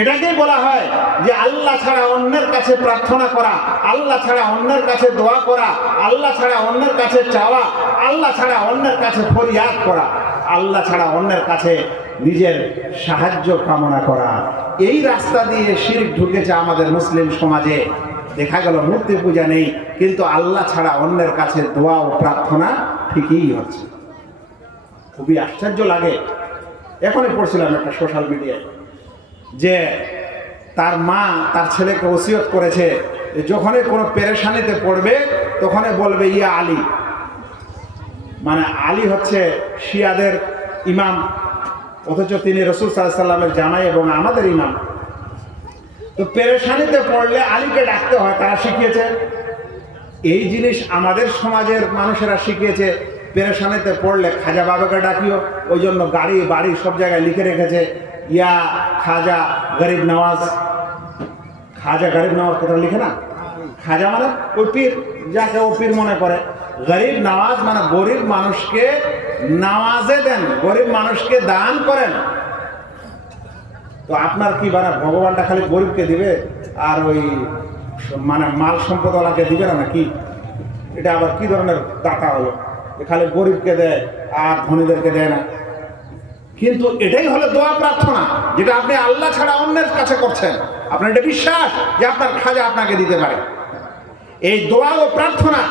এটাকেই বলা হয় যে আল্লাহ ছাড়া অন্যের কাছে প্রার্থনা করা, আল্লাহ ছাড়া অন্যের কাছে দোয়া করা, আল্লাহ ছাড়া অন্যের কাছে চাওয়া, আল্লাহ ছাড়া অন্যের কাছে ফরিয়াদ করা, আল্লাহ ছাড়া অন্যের কাছে নিজের সাহায্য কামনা করা। এই রাস্তা দিয়ে শিরক ঢুকেছে আমাদের মুসলিম সমাজে। দেখা গেল মূর্তি পূজা নেই, কিন্তু আল্লাহ ছাড়া অন্যের কাছে দোয়া ও প্রার্থনা ঠিকই হচ্ছে। খুবই আশ্চর্য লাগে। এখনই পড়ছিলাম একটা সোশ্যাল মিডিয়ায় যে তার মা তার ছেলেকে ওসিয়ত করেছে যখনই কোনো পেরেশানিতে পড়বে তখনই বলবে ইয়া আলী। মানে আলী হচ্ছে শিয়াদের ইমাম, অথচ তিনি রাসূল সাল্লাল্লাহু আলাইহি ওয়াসাল্লামের জামাই এবং আমাদের ইমাম। তো পেরেশানিতে পড়লে আলীকে ডাকতে হয়, তারা শিখিয়েছে। এই জিনিস আমাদের সমাজের মানুষেরা শিখিয়েছে, পেরেশানিতে পড়লে খাজা বাবাকে ডাকিও। ওই জন্য গাড়ি বাড়ি সব জায়গায় লিখে রেখেছে ইয়া খাজা গরিব নওয়াজ। খাজা গরিব নওয়াজ কথা লিখে না? খাজা মানে ওই পীর, যাকে ও পীর মনে করে। গরিব নওয়াজ মানে গরিব মানুষকে নামাজে দেন, গরিব মানুষকে দান করেন। তো আপনার কি মানে ভগবানটা খালি গরিবকে দিবে আর ওই মানে মাল সম্পদওয়ালাকে দিবে না নাকি? এটা আবার কি ধরনের দাতা হলো? খালি গরিবকে দেয় আর ধনীদেরকে দেয় না। কিন্তু এটাই হলো দোয়া প্রার্থনা, যেটা আপনি আল্লাহ ছাড়া অন্যের কাছে করছেন। আপনার এটা বিশ্বাস যে আপনার খাজা আপনাকে দিতে পারে। এই দোয়া ও প্রার্থনা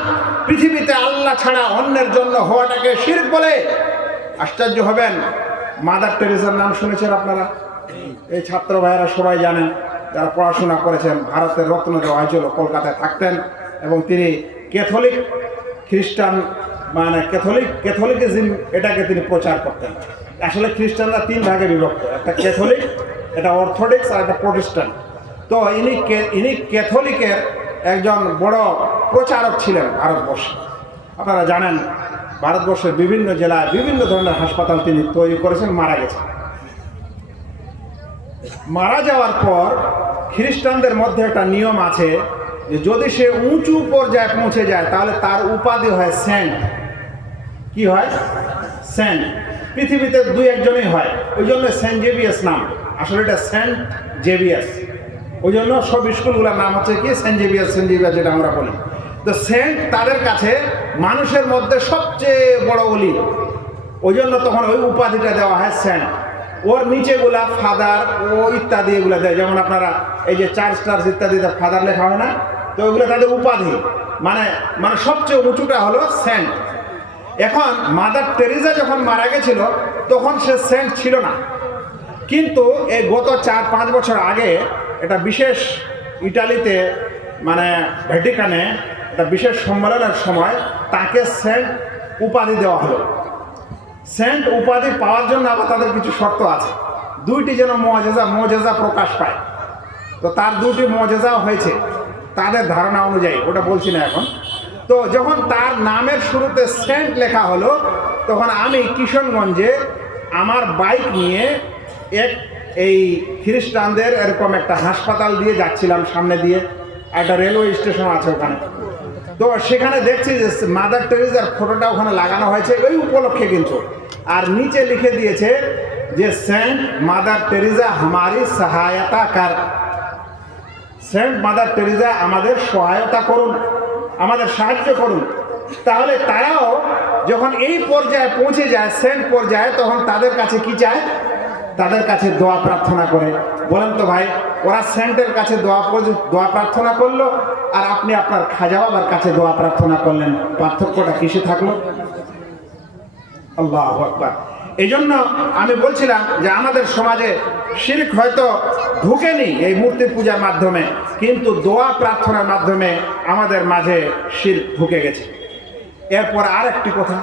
পৃথিবীতে আল্লাহ ছাড়া অন্যের জন্য হওয়াটাকে শিরক বলে। আশ্চর্য হবেন, মাদার টেরেসার নাম শুনেছেন আপনারা? এই ছাত্র ভাইয়েরা সবাই জানেন, যারা পড়াশোনা করেছেন। ভারতের রত্ন দেওয়া হয়েছিল, কলকাতায় থাকতেন এবং তিনি ক্যাথলিক খ্রিস্টান মানে ক্যাথলিকিজম এটাকে তিনি প্রচার করতেন। আসলে খ্রিস্টানরা তিন ভাগে বিভক্ত, একটা ক্যাথলিক, একটা অর্থোডক্স আর একটা প্রোটেস্ট্যান্ট। তো ইনি ক্যাথলিকের একজন বড় প্রচারক ছিলেন ভারতবর্ষে। আপনারা জানেন ভারতবর্ষের বিভিন্ন জেলায় বিভিন্ন ধরনের হাসপাতাল তিনি তৈরি করেছেন, মারা গেছেন। মারা যাওয়ার পর খ্রিস্টানদের মধ্যে একটা নিয়ম আছে যে যদি সে উঁচু পর্যায়ে পৌঁছে যায় তাহলে তার উপাধি হয় সেন্ট। কি হয়? সেন্ট। পৃথিবীতে দুই একজনই হয়, ওই জন্য সেন্ট জেভিয়াস নাম। আসলে এটা সেন্ট জেভিয়াস, ওই জন্য সব স্কুলগুলোর নাম হচ্ছে কি সেন্ট জেভিয়াস, যেটা আমরা বলি। তো সেন্ট তাদের কাছে মানুষের মধ্যে সবচেয়ে বড় অলি, ওই জন্য তখন ওই উপাধিটা দেওয়া হয় সেন্ট। ওর নিচেগুলা ফাদার ও ইত্যাদি এগুলো দেয়, যেমন আপনারা এই যে চার্চ টার্চ ইত্যাদিতে ফাদার লেখা হয় না, তো ওইগুলো তাদের উপাধি। মানে সবচেয়ে উঁচুটা হলো সেন্ট। এখন মাদার টেরেসা যখন মারা গেছিল তখন সে সেন্ট ছিল না, কিন্তু এই গত 4-5 বছর আগে এটা বিশেষ ইটালিতে মানে ভ্যাটিকানে একটা বিশেষ সম্মেলনের সময় তাকে সেন্ট উপাধি দেওয়া হলো। সেন্ট উপাধি পাওয়ার জন্য আবার তাদের কিছু শর্ত আছে, দুইটি যেন মুআজিজা প্রকাশ পায়। তো তার দুটি মুআজিজাও হয়েছে তাদের ধারণা অনুযায়ী, ওটা বলছি না এখন। তো যখন তার নামের শুরুতে সেন্ট লেখা হলো তখন আমি কিশোরগঞ্জে আমার বাইক নিয়ে এই খ্রিস্টানদের এরকম একটা হাসপাতাল দিয়ে যাচ্ছিলাম, সামনে দিয়ে একটা রেলওয়ে স্টেশন আছে ওখানে। তো সেখানে দেখছি যে মাদার টেরেসার ফটোটা ওখানে লাগানো হয়েছে ওই উপলক্ষে কিন্তু, আর নিচে লিখে দিয়েছে যে সেন্ট মাদার টেরেসা হামারি সহায়তা কর, সেন্ট মাদার টেরেসা আমাদের সহায়তা করুন, আমাদের সাহায্য করুন। তাহলে তারাও যখন এই পর্যায়ে পৌঁছে যায়, সেন্ট পর্যায়ে, তখন তাদের কাছে কি চায়? তাদের কাছে দোয়া প্রার্থনা করে। বলেন তো ভাই, ওরা সেন্টের কাছে দোয়া প্রার্থনা করলো, আর আপনি আপনার খাজা বাবার কাছে দোয়া প্রার্থনা করলেন, পার্থক্যটা কিসে থাকলো? আল্লাহু আকবার। এই জন্য আমি বলছিলাম যে আমাদের সমাজে শিরক হয়তো ঢুকেনি এই মূর্তি পূজার মাধ্যমে, কিন্তু দোয়া প্রার্থনার মাধ্যমে আমাদের মাঝে শিরক ঢুকে গেছে। এরপর আরেকটি কথা,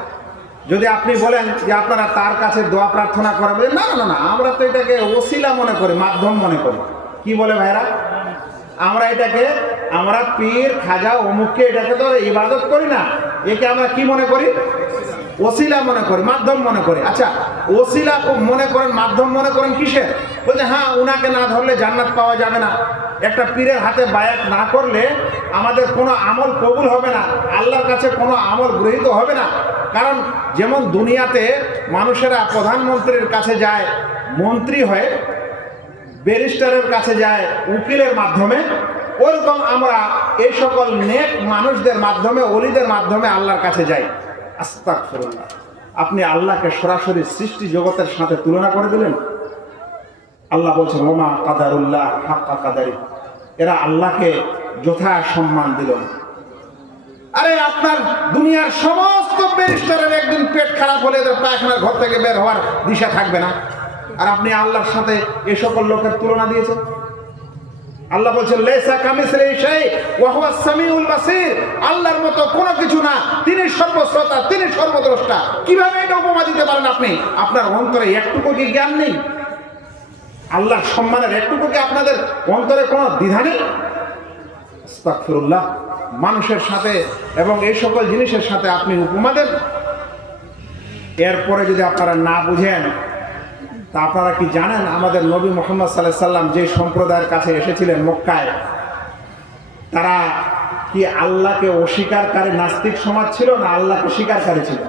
যদি আপনি বলেন যে আপনারা তার কাছে দোয়া প্রার্থনা করবেন, না না না, আমরা তো এটাকে ওসিলা মনে করি, মাধ্যম মনে করি। কি বলে ভাইরা? আমরা পীর খাজা অমুককে এটাকে তো ইবাদত করি না, একে আমরা কি মনে করি? ওসিলা মনে করি, মাধ্যম মনে করি। আচ্ছা, ওসিলা মনে করেন, মাধ্যম মনে করেন কিসের? বলছে হ্যাঁ, উনাকে না ধরলে জান্নাত পাওয়া যাবে না, একটা পীরের হাতে বায়াত না করলে আমাদের কোনো আমল কবুল হবে না, আল্লাহর কাছে কোনো আমল গৃহীত হবে না। কারণ যেমন দুনিয়াতে মানুষেরা প্রধানমন্ত্রীর কাছে যায় মন্ত্রী হয়ে, ব্যারিস্টারের কাছে যায় উকিলের মাধ্যমে, ওরকম আমরা এই সকল নেক মানুষদের মাধ্যমে, ওলিদের মাধ্যমে আল্লাহর কাছে যাই। আস্তাগফিরুল্লাহ। আপনি আল্লাহকে সরাসরি সৃষ্টি জগতের সাথে তুলনা করে দিলেন। আল্লাহ বলছেন ওমা কাদারুল্লাহ হাক্কা কাদারি, এরা আল্লাহকে যথা সম্মান দিল না। আরে আপনার দুনিয়ার সমস্ত ব্যারিস্টারের একদিন পেট খারাপ হলে এদের পায়খানার ঘর থেকে বের হওয়ার দিশা থাকবে না, আর আপনি আল্লাহর সাথে এই সকল লোকের তুলনা দিয়েছেন। আল্লাহ বলছেন লাইসা কামিসলিহি শাই ওয়া হুয়াস সামিউল বাসীর, আল্লাহর মতো কোনো কিছু না, তিনি সর্বশ্রোতা, তিনি সর্বদ্রষ্টা। কিভাবে এটা উপমা দিতে পারেন আপনি? আপনার অন্তরে একটুকু কি জ্ঞান নেই? আল্লাহর সম্মানের একটুকু কি আপনাদের অন্তরে কোনো দ্বিধা নেই? আস্তাগফিরুল্লাহ। মানুষের সাথে এবং এই সকল জিনিসের সাথে আপনি উপমা দেন। এরপরে যদি আপনারা না বুঝেন, তা আপনারা কি জানেন আমাদের নবী মুহাম্মদ সাল্লাল্লাহু আলাইহি সাল্লাম যে সম্প্রদায়ের কাছে এসেছিলেন মক্কায়, তারা কি আল্লাহকে অস্বীকারী নাস্তিক সমাজ ছিল না আল্লাহকে স্বীকারকারী ছিল?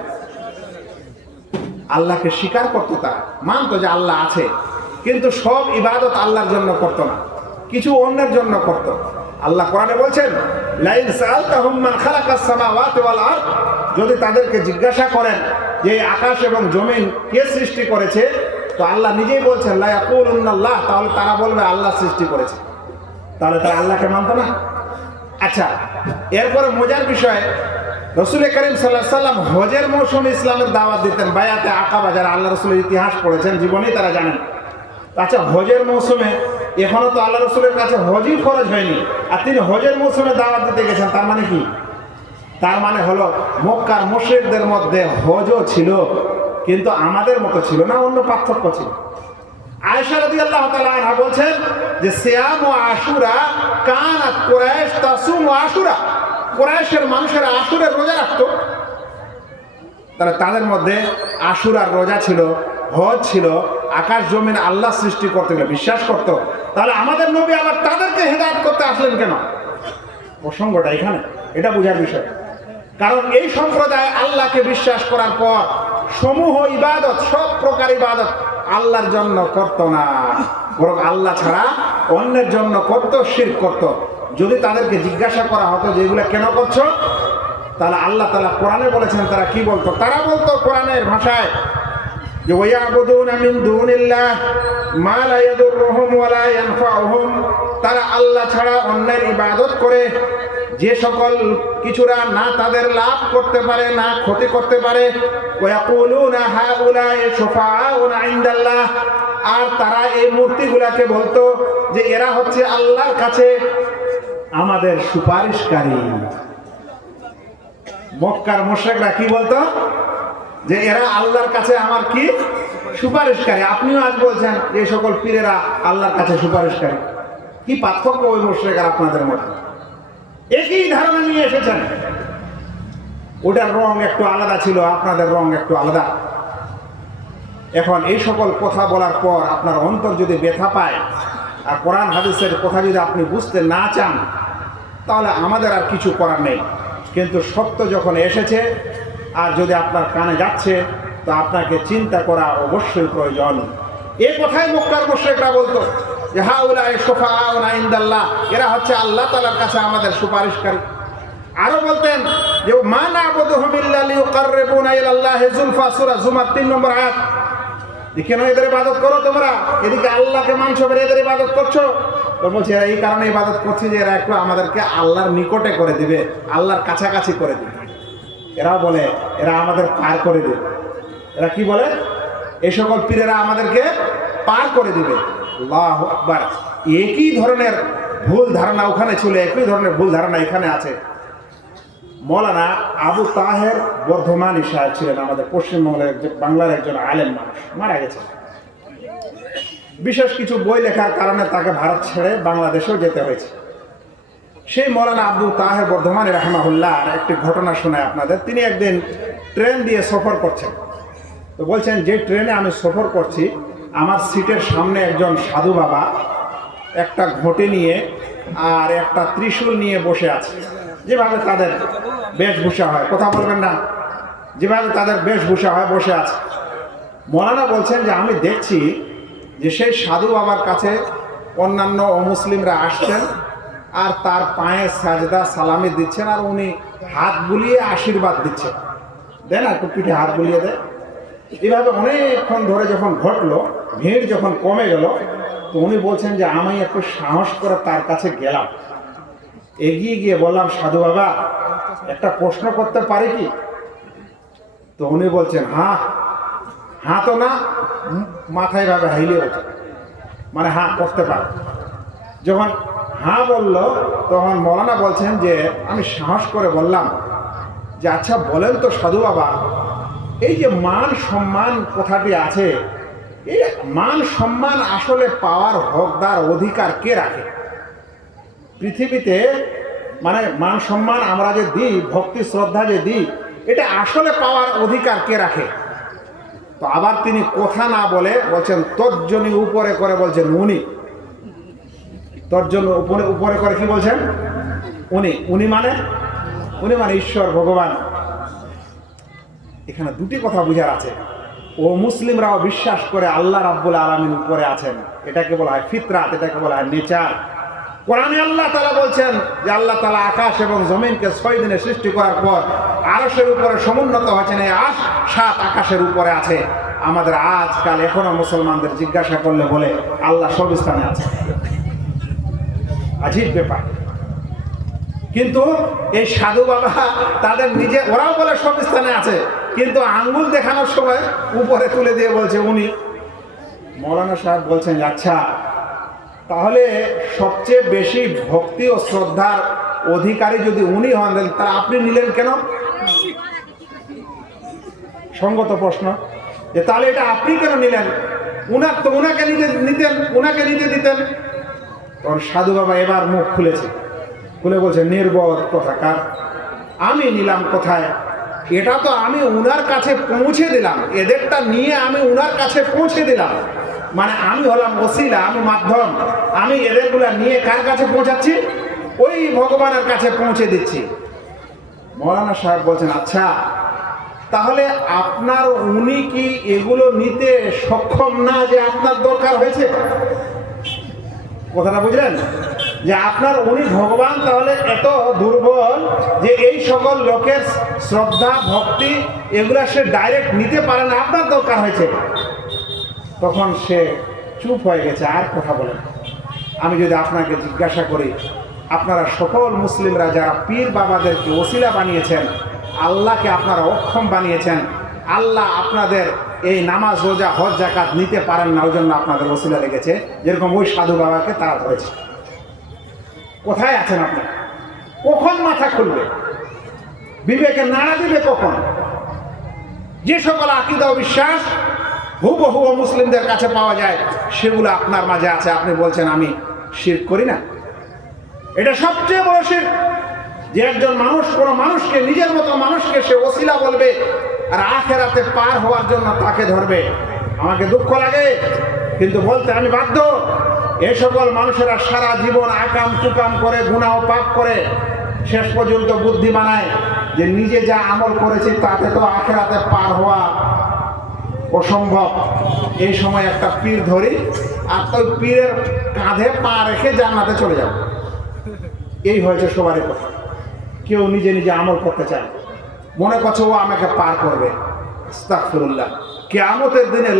আল্লাহকে স্বীকার করতো, তারা মানতো যে আল্লাহ আছে, কিন্তু সব ইবাদত আল্লাহর জন্য করতো না, কিছু অন্যের জন্য করতো। আল্লাহ কোরআনে বলছেন লাইন সাআলতাহুম মান খালাকাস সামাওয়াতি ওয়াল আরদ, যদি তাদেরকে জিজ্ঞাসা করেন যে আকাশ এবং জমিন কে সৃষ্টি করেছে, তো আল্লাহ নিজেই বলছেন লা ইয়াকুলুন্নাল্লাহ, তাহলে তারা বলবে আল্লাহ সৃষ্টি করেছে। তাহলে তারা আল্লাহকে মানত না। আচ্ছা, এরপরে মজার বিষয়, রাসূল করিম সাল্লাল্লাহু আলাইহি সাল্লাম হজের মৌসুমে ইসলামের দাওয়াত দিতেন। বায়াতে আকাবা, যারা আল্লাহ রাসূলের ইতিহাস পড়েছেন জীবনেই তারা জানেন। আচ্ছা, হজের মৌসুমে এখনো তো আল্লাহ রাসূলের কাছে হজই ফরজ হয়নি, আর তিনি হজের মৌসুমে দাওয়াত দিতে গেছেন, তার মানে কি? তার মানে হলো মক্কার মুশরিকদের মধ্যে হজও ছিল, কিন্তু আমাদের মতো ছিল না, অন্য পার্থক্য ছিল। আয়েশা রাদিয়াল্লাহু তাআলা আনহা বলছেন যে সিয়াম ও আশুরা কানাত কুরাইশ তাসুম আশুরা, কুরাইশের মানুষেরা আশুরের রোজা রাখতো। তাহলে তাদের মধ্যে আশুরার রোজা ছিল, হজ ছিল, আকাশ জমিন আল্লাহ সৃষ্টি করতে গেলে বিশ্বাস করতো। তাহলে আমাদের নবী আবার তাদেরকে হেদায়েত করতে আসলেন কেন? প্রসঙ্গটা এখানে, এটা বোঝার বিষয়। কারণ এই সম্প্রদায় আল্লাহকে বিশ্বাস করার পর সমূহ ইবাদত, সব প্রকার ইবাদত আল্লাহর জন্য করতো না, বরং আল্লাহ ছাড়া অন্যের জন্য করতো, শিরক করতো। যদি তাদেরকে জিজ্ঞাসা করা হতো যে এগুলো কেন করছো, তাহলে আল্লাহ তাআলা কোরআনে বলেছেন তারা কি বলতো? তারা বলতো কোরআনের ভাষায় যে ওয়ায়াবুদুনা মিন দুনিল্লাহ মা লা ইয়াদুররুহুম ওয়া লা ইয়ানফাউহুম, তারা আল্লাহ ছাড়া অন্যের ইবাদত করে যে সকল কিছুরা না তাদের লাভ করতে পারে না ক্ষতি করতে পারে। ওয়ায়াকুলুনা হাউলাই শুফাআউনা ইনদাল্লাহ, আর তারা এই মূর্তিগুলাকে বলতো যে এরা হচ্ছে আল্লাহর কাছে আমাদের সুপারিশকারী। মক্কার মুশরিকরা কি বলতো? যে এরা আল্লাহর কাছে আমার কি সুপারিশকারী। আপনিও আজ বলছেন এই সকল পীরেরা আল্লাহর কাছে সুপারিশকারী। কি পার্থক্য ওই মুশরিক আর আপনাদের মধ্যে? একই ধারণা নিয়ে এসেছেন, ওটার রং একটু আলাদা ছিল, আপনাদের রং একটু আলাদা। এখন এই সকল কথা বলার পর আপনার অন্তর যদি ব্যথা পায় আর কোরআন হাদিসের কথা যদি আপনি বুঝতে না চান, তাহলে আমাদের আর কিছু করার নেই। কিন্তু সত্য যখন এসেছে আর যদি আপনার কানে যাচ্ছে তো আপনাকে চিন্তা করা অবশ্যই প্রয়োজন। এ কথাই মক্কার মুশরিকরা বলতো যে হাউলাই শুফাআউনা ইনদাল্লাহ, এরা হচ্ছে আল্লাহ তাআলার কাছে আমাদের সুপারিশকারী। আরো বলতেন যে মা না'বুদুহুম ইল্লা লিয়ুকাররিবুনা ইলাল্লাহি যুলফা, সূরা জুমার 3 নম্বর আয়াত। কেন এদের ইবাদত করো তোমরা? এদিকে আল্লাহকে মানছো, এদের ইবাদত করছো। তো বলছে এরা এই কারণে ইবাদত করছে যে এরা একটু আমাদেরকে আল্লাহর নিকটে করে দিবে, আল্লাহর কাছাকাছি করে দিবে। এরাও বলে এরা আমাদের পার করে দিবে। এরা কি বলে? এই সকল পীরেরা আমাদেরকে পার করে দিবে। আল্লাহু আকবার। একই ধরনের ভুল ধারণা ওখানে ছিল, একই ধরনের ভুল ধারণা এখানে আছে। মৌলানা আবু তাহের বর্ধমানী সাহেব ছিলেন আমাদের পশ্চিমবঙ্গের বাংলার একজন আলেম মানুষ, মারা গেছে। বিশেষ কিছু বই লেখার কারণে তাকে ভারত ছেড়ে বাংলাদেশেও যেতে হয়েছে। সেই মৌলানা আবু তাহের বর্ধমানী রাহমাহুল্লাহ একটি ঘটনা শোনায় আপনাদের। তিনি একদিন ট্রেন দিয়ে সফর করছেন। তো বলছেন যে ট্রেনে আমি সফর করছি আমার সিটের সামনে একজন সাধু বাবা একটা ঘটি নিয়ে আর একটা ত্রিশূল নিয়ে বসে আছে। যেভাবে তাদের বেশভূষা হয়, কথা বলবেন না, যেভাবে তাদের বেশভূষা হয় বসে আছে। মৌলানা বলছেন যে আমি দেখছি যে সেই সাধু বাবার কাছে অন্যান্য অমুসলিমরা আসছেন আর তার পায়ে সাজদা সালামি দিচ্ছেন আর উনি হাত বুলিয়ে আশীর্বাদ দিচ্ছেন। দেন একটু পিঠে হাত বুলিয়ে দেয়। এইভাবে অনেকক্ষণ ধরে যখন ঘটলো, ভিড় যখন কমে গেল, তো উনি বলছেন যে আমি একটু সাহস করে তার কাছে গেলাম, এগিয়ে গিয়ে বললাম সাধু বাবা একটা প্রশ্ন করতে পারি কি? তো উনি বলছেন হ্যাঁ। হ্যাঁ তো না, মাথায় ভাবে হাইলে ওঠে, মানে হ্যাঁ করতে পারে। যখন হ্যাঁ বলল তখন মৌলানা বলছেন যে আমি সাহস করে বললাম যে আচ্ছা বলেন তো সাধু বাবা, এই যে মান সম্মান কথাটি আছে, এই মান সম্মান আসলে পাওয়ার হকদার অধিকার কে রাখে পৃথিবীতে? মানে মান সম্মান আমরা যে দিই, ভক্তি শ্রদ্ধা যে দিই, এটা আসলে পাওয়ার অধিকার কে রাখে? তো আবার তিনি কথা না বলে বলছেন তর্জনী উপরে করে বলছেন উনি। তর্জন উপরে উপরে করে কি বলছেন? উনি। উনি মানে ঈশ্বর ভগবান। এখানে দুটি কথা বুঝার আছে। ও মুসলিমরাও বিশ্বাস করে আল্লাহ রাব্বুল আলামিন উপরে আছেন, এটাকে বলা হয় ফিতরাত, এটাকে বলা হয় নেচার। কোরআনে আল্লাহ তাআলা বলছেন যে আল্লাহ তাআলা আকাশ এবং জমিনকে 6 দিনে সৃষ্টি করার পর আরশের উপরে সমুন্নত হয়েছেন। এই 7 আকাশের উপরে আছে। আমাদের আজকাল এখনো মুসলমানদের জিজ্ঞাসা করলে বলে আল্লাহ সব স্থানে আছে। আজীব ব্যাপার। কিন্তু এই সাধু বাবা তাদের নিজে, ওরাও বলে সব স্থানে আছে, কিন্তু আঙ্গুল দেখানোর সময় উপরে তুলে দিয়ে বলছে উনি। মৌলানা সাহেব বলছেন আচ্ছা তাহলে সবচেয়ে বেশি ভক্তি ও শ্রদ্ধার অধিকারী যদি উনি হন তা আপনি নিলেন কেন? সঙ্গত প্রশ্ন যে তাহলে এটা আপনি কেন নিলেন? উনাকে নিতে দিতেন। তখন সাধু বাবা এবার মুখ খুলে বলছে নির্বোধ কথাকার, আমি নিলাম কোথায়? এটা তো আমি উনার কাছে পৌঁছে দিলাম, এদেরটা নিয়ে আমি উনার কাছে পৌঁছে দিলাম। মানে আমি হলাম ওসিলা, আমি মাধ্যম। আমি এদেরগুলা নিয়ে কার কাছে পৌঁছাচ্ছি? ওই ভগবানের কাছে পৌঁছে দিচ্ছি। মৌলানা সাহেব বলছেন আচ্ছা তাহলে আপনার উনি কি এগুলো নিতে সক্ষম না যে আপনার দরকার হয়েছে? কথাটা বুঝলেন? যে আপনার উনি ভগবান তাহলে এত দুর্বল যে এই সকল লোকের শ্রদ্ধা ভক্তি এগুলা সে ডাইরেক্ট নিতে পারে না, আপনার দরকার হয়েছে। তখন সে চুপ হয়ে গেছে, আর কথা বলে না। আমি যদি আপনাকে জিজ্ঞাসা করি, আপনারা সকল মুসলিমরা যারা পীর বাবাদেরকে ওসিলা বানিয়েছেন, আল্লাহকে আপনারা অক্ষম বানিয়েছেন, আল্লাহ আপনাদের এই নামাজ রোজা হজ যাকাত নিতে পারেন না, ওই জন্য আপনাদের ওসিলা লেগেছে, যেরকম ওই সাধু বাবাকে তারা ধরেছে। কোথায় আছেন আপনি? কখন মাথা খুলবে? বিবেকে নাড়া দিবে কখন? যে সকল আকীদা ও বিশ্বাস হুবহু মুসলিমদের কাছে পাওয়া যায় সেগুলো আপনার মাঝে আছে, আপনি বলছেন আমি শিরক করি না। এটা সবচেয়ে বড় শিরক যে একজন মানুষ কোনো মানুষকে, নিজের মতো মানুষকে সে ওসিলা বলবে আর আখেরাতে পার হওয়ার জন্য তাকে ধরবে। আমাকে দুঃখ লাগে কিন্তু বলতে আমি বাধ্য। এ সকল মানুষেরা সারা জীবন আকাম কুকাম করে, গুনাহ ও পাপ করে, শেষ পর্যন্ত বুদ্ধি বানায় যে নিজে যা আমল করেছি তাতে তো আখেরাতে পার হওয়া অসম্ভব, এই সময় একটা পীর ধরি আর তো পীরের কাঁধে পা রেখে জান্নাতে চলে যাব। এই হয়েছে সবারই কথা। কেউ নিজে নিজে আমল করতে চায়, মনে করছে ও আমাকে পার করবে। আস্তাগফিরুল্লাহ। কিয়ামতের দিনে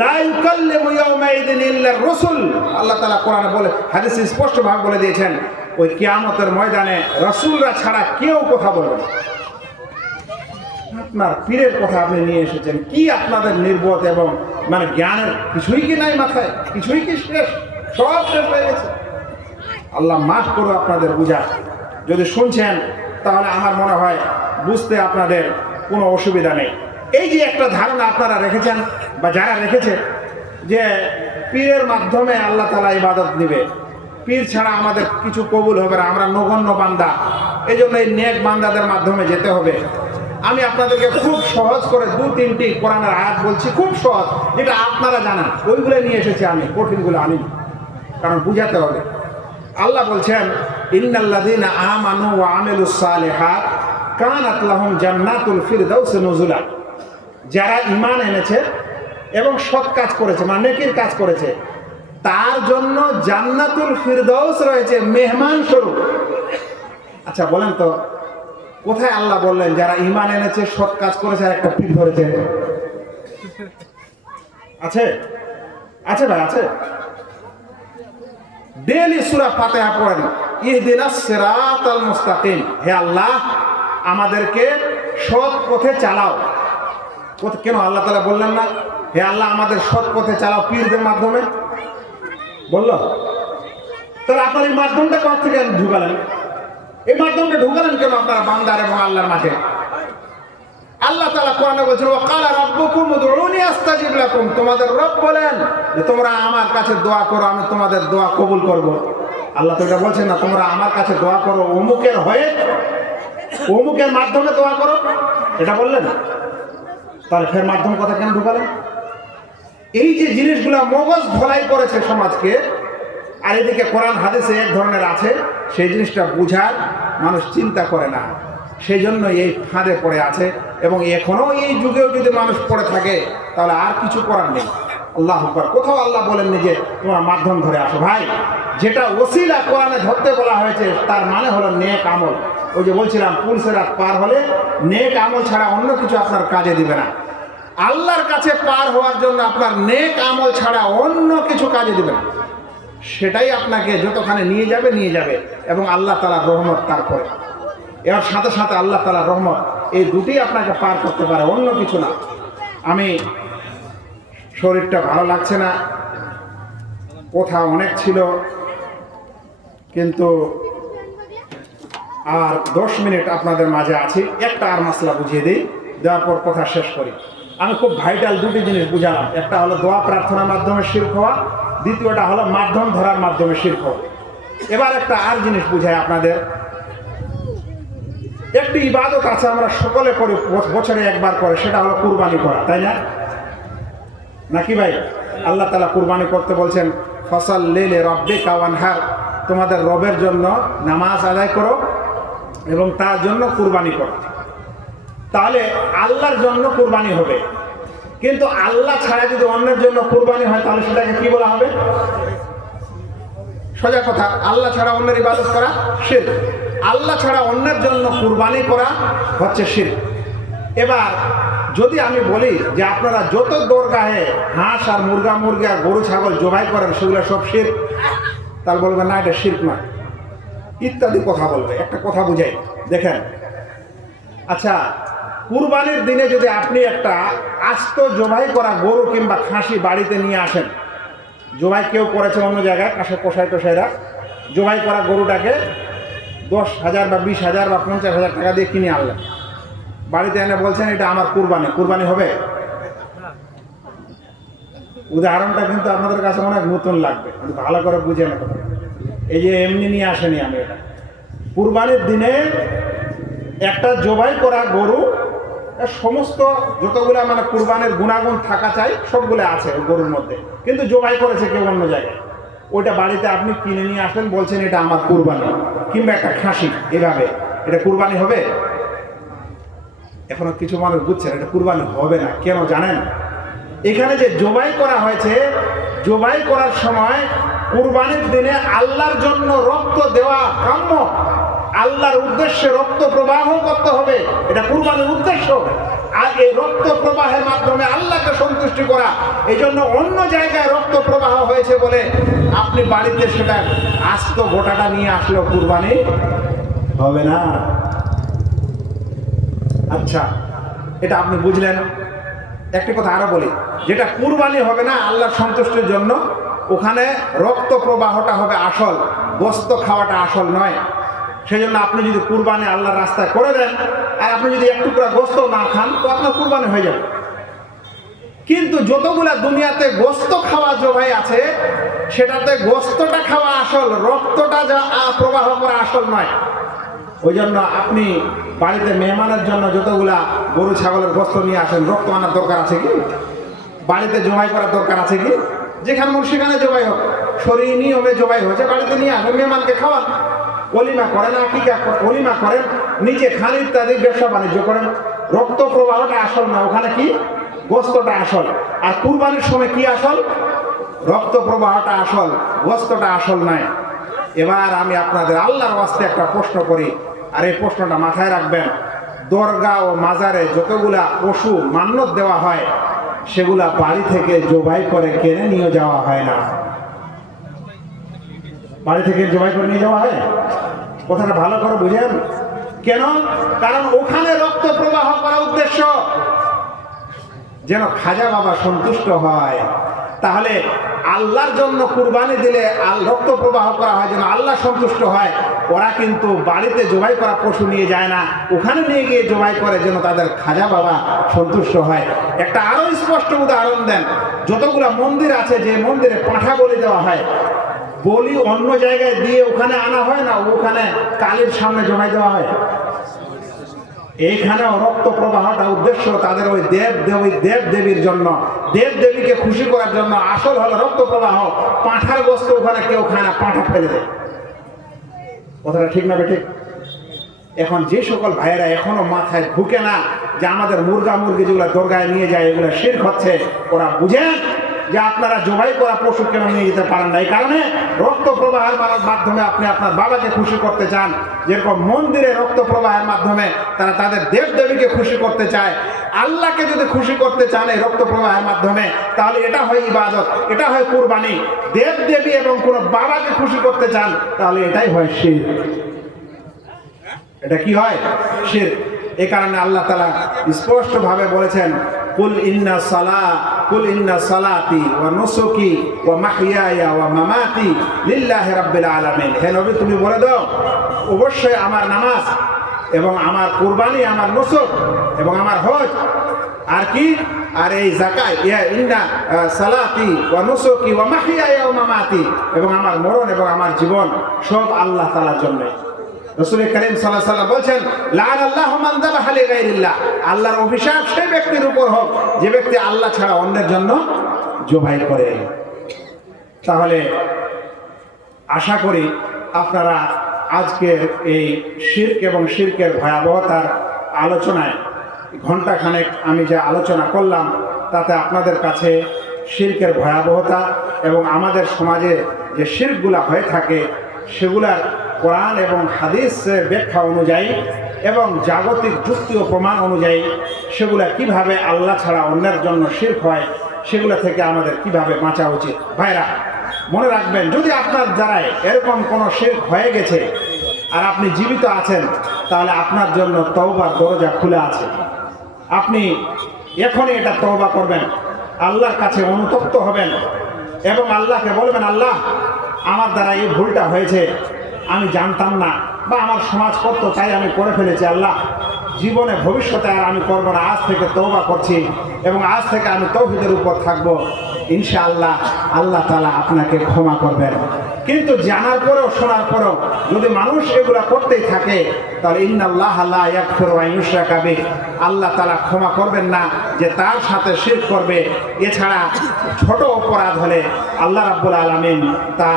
লা ইউকাল্লিমু ইয়াওমাইযিন ইল্লা রাসূল, আল্লাহ তাআলা কোরআনে বলে, হাদিসে স্পষ্ট ভাবে বলে দিয়েছেন, ওই কিয়ামতের ময়দানে রাসূলরা ছাড়া কেউ কথা বলবে না। আপনার পীরের কথা আপনি নিয়ে এসেছেন, কি আপনাদের নির্বোধ এবং মানে জ্ঞানের কিছুই কি নাই মাথায়, কিছুই কি শেষ, সব শেষ হয়ে গেছে। আল্লাহ মাফ করো আপনাদের বুঝা। যদি শুনছেন তাহলে আমার মনে হয় বুঝতে আপনাদের কোনো অসুবিধা নেই। এই যে একটা ধারণা আপনারা রেখেছেন বা যারা রেখেছে যে পীরের মাধ্যমে আল্লাহ তাআলা ইবাদত দিবে, পীর ছাড়া আমাদের কিছু কবুল হবে না, আমরা নগণ্য বান্দা, এই জন্য এই নেক বান্দাদের মাধ্যমে যেতে হবে। আমি আপনাদেরকে খুব সহজ করে 2-3টি কোরআনের আয়াত বলছি, খুব সহজ, যেটা আপনারা জানেন, ওইগুলো নিয়ে এসেছি আমি, কঠিনগুলো আনি, কারণ বুঝাতে হবে। আল্লাহ বলছেন, ইন্নাল্লাযীনা আমানু ওয়া আমিলুস সালিহাত কানাত লাহুম জান্নাতুল ফিরদাউস নুজুলা। যারা ঈমান এনেছে এবং সৎ কাজ করেছে, মানে নেকির কাজ করেছে, তার জন্য জান্নাতুল ফিরদাউস রয়েছে মেহমান স্বরূপ। আচ্ছা বলেন তো, কোথায় আল্লাহ বললেন যারা ঈমান এনেছে, সৎ কাজ করেছে আর একটা পীর ধরেছে? আছে? আছে ভাই, আছে। ডেইলি সূরা ফাতিহা পড়েন, ইহদিনাস সিরাতাল মুস্তাকিম, হে আল্লাহ আমাদেরকে সৎ পথে চালাও। কেন আল্লাহ তাআলা বললেন না, হে আল্লাহ আমাদের সৎ পথে চালাও পীরদের মাধ্যমে? বলল। তাহলে আপনার এই মাধ্যমটা কোথা থেকে ঢুকালেন? এই মাধ্যমটা ঢুকালেন কেন আপনারা বান্দার এবং আল্লাহর মাঝে? আল্লাহ তাআলা কোরআনে বলেছেন, ওয়া ক্বালা রাব্বুকুম উদউনি আস্তাজিব লাকুম, তোমাদের রব বলেন যে তোমরা আমার কাছে দোয়া করো, আমি তোমাদের দোয়া কবুল করব। আল্লাহ তো এটা বলছেন না, তোমরা আমার কাছে দোয়া করো অমুকের হয়ে, অমুকের মাধ্যমে দোয়া করো, এটা বললেন। তাহলে ফের মাধ্যম কথা কেন ঢুকালেন? এই যে জিনিসগুলো মগজ ধলাই করেছে সমাজকে, আর এদিকে কোরআন হাদিসে এক ধরনের আছে, সেই জিনিসটা বুঝার মানুষ চিন্তা করে না, সেই জন্য এই ফাঁদে পড়ে আছে। এবং এখনো এই যুগেও যদি মানুষ পড়ে থাকে তাহলে আর কিছু করার নেই। আল্লাহু আকবার। কোথাও আল্লাহ বলেননি যে তোমার মাধ্যম ধরে আসো। ভাই, যেটা ওসিলা কোরআনে ধরতে বলা হয়েছে তার মানে হলো নেক আমল। ওই যে বলছিলাম, পুলসেরাত পার হলে নেক আমল ছাড়া অন্য কিছু আপনার কাজে দিবে না। আল্লাহর কাছে পার হওয়ার জন্য আপনার নেক আমল ছাড়া অন্য কিছু কাজে দিবে না। সেটাই আপনাকে যতখানে নিয়ে যাবে এবং আল্লাহ তাআলার রহমত তারপরে। এর সাথে সাথে আল্লাহ তাআলার রহমত, এই দুটি আপনাকে পার করতে পারে, অন্য কিছু না। আমি শরীরটা ভালো লাগছে না, কথা অনেক ছিল, কিন্তু আর 10 মিনিট আপনাদের মাঝে আছি। একটা আর মাসলা বুঝিয়ে দিই, দেওয়ার পর কথা শেষ করি। আমি খুব ভাইটাল দুটি জিনিস বুঝালাম। একটা হলো দোয়া প্রার্থনার মাধ্যমে শিরক হওয়া, দ্বিতীয়টা হলো মাধ্যম ধরার মাধ্যমে শিরক হওয়া। এবার একটা আর জিনিস বুঝাই আপনাদের। একটি ইবাদত আছে আমরা সকলে করি, বছরে একবার করে, সেটা হলো কুরবানি করা, তাই না? নাকি ভাই? আল্লাহ তাআলা কুরবানি করতে বলছেন, ফাসাল্লি লিরাব্বিকা ওয়ানহার, তোমাদের রবের জন্য নামাজ আদায় করো এবং তার জন্য কুরবানি করো। তাহলে আল্লাহর জন্য কুরবানি হবে, কিন্তু আল্লাহ ছাড়া যদি অন্যের জন্য কুরবানি হয় তাহলে সেটাকে কি বলা হবে? সোজা কথা, আল্লাহ ছাড়া অন্যের ইবাদত করা শিরক, আল্লাহ ছাড়া অন্যের জন্য কুরবানি করা হচ্ছে শিরক। এবার যদি আমি বলি যে আপনারা যত দরগাহে হাঁস আর মুরগি আর গরু ছাগল জবাই করেন সেগুলো সব শিরক, তাহলে বলবে না এটা শিরক না, ইত্যাদি কথা বলবে। একটা কথা বুঝাই, দেখেন। আচ্ছা, কুরবানির দিনে যদি আপনি একটা আস্ত জবাই করা গরু কিংবা খাসি বাড়িতে নিয়ে আসেন, জবাই কেউ করেছে অন্য জায়গায়, কষাইরা জবাই করা গরুটাকে 10,000 বা 20,000 বা 50,000 টাকা দিয়ে কিনে আনলেন, বাড়িতে এনে বলছেন এটা আমার কুরবানি হবে? উদাহরণটা কিন্তু আপনাদের কাছে অনেক নতুন লাগবে, কিন্তু ভালো করে বুঝে না কথা। এই যে এমনি নিয়ে আসেনি আমি, এটা কুরবানির দিনে একটা জবাই করা গরু, সমস্ত যতগুলো মানে কুরবানির গুণাগুণ থাকা চাই সবগুলো আছে ওই গরুর মধ্যে, কিন্তু জবাই করেছে কেউ অন্য জায়গায়। ওইটা বাড়িতে আপনি কিনে নিয়ে আসলেন, বলছেন এটা আমার কুরবানি, কিংবা একটা খাসি, এভাবে এটা কুরবানি হবে? এখনো কিছু মানুষ বুঝছেন এটা কুরবানি হবে না। কেন জানেন? এখানে যে জবাই করা হয়েছে, জবাই করার সময় কুরবানির দিনে আল্লাহর জন্য রক্ত দেওয়া কাম্য, আল্লাহর উদ্দেশ্যে রক্ত প্রবাহ করতে হবে, এটা কুরবানির উদ্দেশ্য। আর এই রক্ত প্রবাহের মাধ্যমে আল্লাহকে সন্তুষ্টি করা, এই জন্য অন্য জায়গায় রক্ত প্রবাহ হয়েছে বলে আপনি বাড়িতে সেটা আস্ত গোটাটা নিয়ে আসলেও কুরবানি হবে না। আচ্ছা, এটা আপনি বুঝলেন। একটি কথা আরো বলি, যেটা কুরবানি হবে না আল্লাহর সন্তুষ্টির জন্য, ওখানে রক্ত প্রবাহটা হবে আসল, গোস্ত খাওয়াটা আসল নয়। সেই জন্য আপনি যদি কুরবানি আল্লাহর রাস্তায় করে দেন, আর আপনি যদি এক টুকরা গোস্ত না খান, তো আপনার কুরবানি হয়ে যাবে। কিন্তু যতগুলা দুনিয়াতে গোস্ত খাওয়া জবাই আছে, সেটাতে গোস্তটা খাওয়া আসল, রক্তটা যা প্রবাহ করা আসল নয়। ওই জন্য আপনি বাড়িতে মেহমানের জন্য যতগুলা গরু ছাগলের গোস্ত নিয়ে আসেন, রক্ত আনার দরকার আছে কি? বাড়িতে জবাই করার দরকার আছে কি? যেখানে মন সেখানে জবাই হোক, শরীর নিয়মে জবাই হয়েছে, বাড়িতে নিয়ে আসেন, মেহমানকে খাওয়ান, অলিমা করেন, আকিকা অলিমা করেন, নিজে খান, ইত্যাদি ব্যবসা বাণিজ্য করেন। রক্ত প্রবাহটা আসল না, ওখানে কি গোস্তটা আসল। আর কুরবানির সময় কি আসল? রক্ত প্রবাহটা আসল, গোস্তটা আসল নয়। এবার আমি আপনাদের আল্লাহর ওয়াস্তে একটা প্রশ্ন করি, আর এই প্রশ্নটা মাথায় রাখবেন। দরগা ও মাজারে যতগুলা পশু মান্যত দেওয়া হয়, সেগুলা বাড়ি থেকে জবাই করে কিনে নিয়ে যাওয়া হয় না। বাড়ি থেকে জবাই করে নিয়ে যাওয়া হয়? কথাটা ভালো করে বুঝেন। কেন? কারণ ওখানে রক্ত প্রবাহ করা উদ্দেশ্য, যেন খাজা বাবা সন্তুষ্ট হয়। তাহলে আল্লাহর জন্য কুরবানি দিলে রক্ত প্রবাহ করা হয় যেন আল্লাহ সন্তুষ্ট হয়। ওরা কিন্তু বাড়িতে জবাই করা পশু নিয়ে যায় না, ওখানে নিয়ে গিয়ে জবাই করে যেন তাদের খাজা বাবা সন্তুষ্ট হয়। একটা আরো স্পষ্ট উদাহরণ দেন। যতগুলো মন্দির আছে, যে মন্দিরে পাঁঠা বলি দেওয়া হয়, বলি অন্য জায়গায় দিয়ে ওখানে আনা হয় না, ওখানে কালীর সামনে জমাই দেওয়া হয়। এইখানেও রক্ত প্রবাহটা উদ্দেশ্য তাদের ওই দেব দেবীর জন্য, দেব দেবীকে খুশি করার জন্য। আসল হলো রক্ত প্রবাহ। পাঁঠার গোস্ত ওখানে কেউ খায় না, পাঁঠা ফেলে দেয়। কথাটা ঠিক না বেঠিক? এখন যে সকল ভাইয়েরা এখনো মাথায় ঢুকে না যে আমাদের মুরগি যেগুলো দরগায় নিয়ে যায় এগুলো শিরক হচ্ছে, ওরা বুঝেন যে আপনারা জবাই করা পশু কেন নিয়ে যেতে পারেন না। এই কারণে রক্ত প্রবাহের মাধ্যমে আপনি আপনার বাবাকে খুশি করতে চান, যেরকম মন্দিরে রক্ত প্রবাহের মাধ্যমে তারা তাদের দেব দেবীকে খুশি করতে চায়। আল্লাহকে যদি খুশি করতে চান এই রক্ত প্রবাহের মাধ্যমে, তাহলে এটা হয় ইবাদত, এটা হয় কুরবানি। দেব দেবী এবং কোন বাবাকে খুশি করতে চান, তাহলে এটাই হয় শিরক। এটা কি হয়? শিরক। এই কারণে আল্লাহ তাআলা স্পষ্ট ভাবে বলেছেন, কুল ইন্না সালাতি ওয়া নুসুকি ওয়া মাহইয়ায়া ওয়া মামাতি লিল্লাহি রাব্বিল আলামিন। হে নবী, তুমি বলে দাও, অবশ্যই আমার নামাজ এবং আমার কুরবানি, আমার নুসুক এবং আমার হজ, আর কি, আর এই যাকাত, ইন্না সালাতি ওয়া নুসুকি ওয়া মাহইয়ায়া ওয়া মামাতি, এবং আমার মরণ এবং আমার জীবন সব আল্লাহ তাআলার জন্য। রাসূল করিম সাল্লাল্লাহু আলাইহি ওয়াসাল্লাম বলেছেন, লাআনাল্লাহু মান যাবাহা লিগাইরিল্লাহ, আল্লাহর অভিশাপ সেই ব্যক্তির উপর হোক যে ব্যক্তি আল্লাহ ছাড়া অন্যের জন্য জবাই করে। তাহলে আশা করি আপনারা আজকের এই শিরক এবং শিরকের ভয়াবহতার আলোচনায় ঘণ্টাখানেক আমি যে আলোচনা করলাম, তাতে আপনাদের কাছে শিরকের ভয়াবহতা এবং আমাদের সমাজে যে শিরকগুলা হয়ে থাকে সেগুলার কোরআন এবং হাদিসের ব্যাখ্যা অনুযায়ী এবং জাগতিক যুক্তি ও প্রমাণ অনুযায়ী সেগুলা কিভাবে আল্লাহ ছাড়া অন্যের জন্য শিরক হয়, সেগুলো থেকে আমাদের কিভাবে বাঁচা উচিত। ভাইরা, মনে রাখবেন, যদি আপনার দ্বারাই এরকম কোনো শিরক হয়ে গেছে আর আপনি জীবিত আছেন, তাহলে আপনার জন্য তওবার দরজা খোলা আছে। আপনি এখনই এটা তওবা করবেন, আল্লাহর কাছে অনুতপ্ত হবেন এবং আল্লাহকে বলবেন, আল্লাহ, আমার দ্বারা এই ভুলটা হয়েছে, আমি জানতাম না, বা আমার সমাজ করতো তাই আমি করে ফেলেছি। আল্লাহ, জীবনে ভবিষ্যতে আর আমি করব না, আজ থেকে তওবা করছি এবং আজ থেকে আমি তাওহীদের উপর থাকবো। ইনশাআল্লাহ আল্লাহ তাআলা আপনাকে ক্ষমা করবেন। কিন্তু জানার পরেও শোনার পরেও যদি মানুষ এগুলা করতেই থাকে তাহলে ইন্নাল্লাহ লা ইয়াগফিরু আন ইউশরাকা বিহি, আল্লাহ তাআলা ক্ষমা করবেন না যে তার সাথে শিরক করবে। এছাড়া ছোট অপরাধ হলে আল্লাহ রাব্বুল আলামিন তা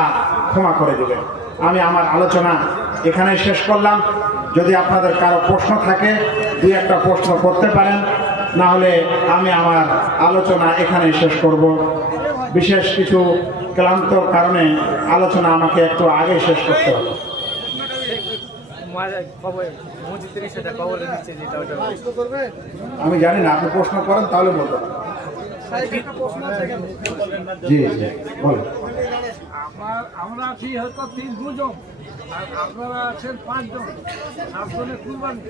ক্ষমা করে দেবেন। আমি আমার আলোচনা এখানেই শেষ করলাম। যদি আপনাদের কারো প্রশ্ন থাকে দুই একটা প্রশ্ন করতে পারেন, না হলে আমি আমার আলোচনা এখানেই শেষ করব। বিশেষ কিছু ক্লান্ত কারণে আলোচনা আমাকে একটু আগে শেষ করতে হবে। আমি জানি না, আপনি প্রশ্ন করেন তাহলে বলতে পারেন। জি জি বলুন। আমরা আছি হয়তো 3-2 জন, আর আপনারা আছেন 5 জন, 7 জনের কুরবানি।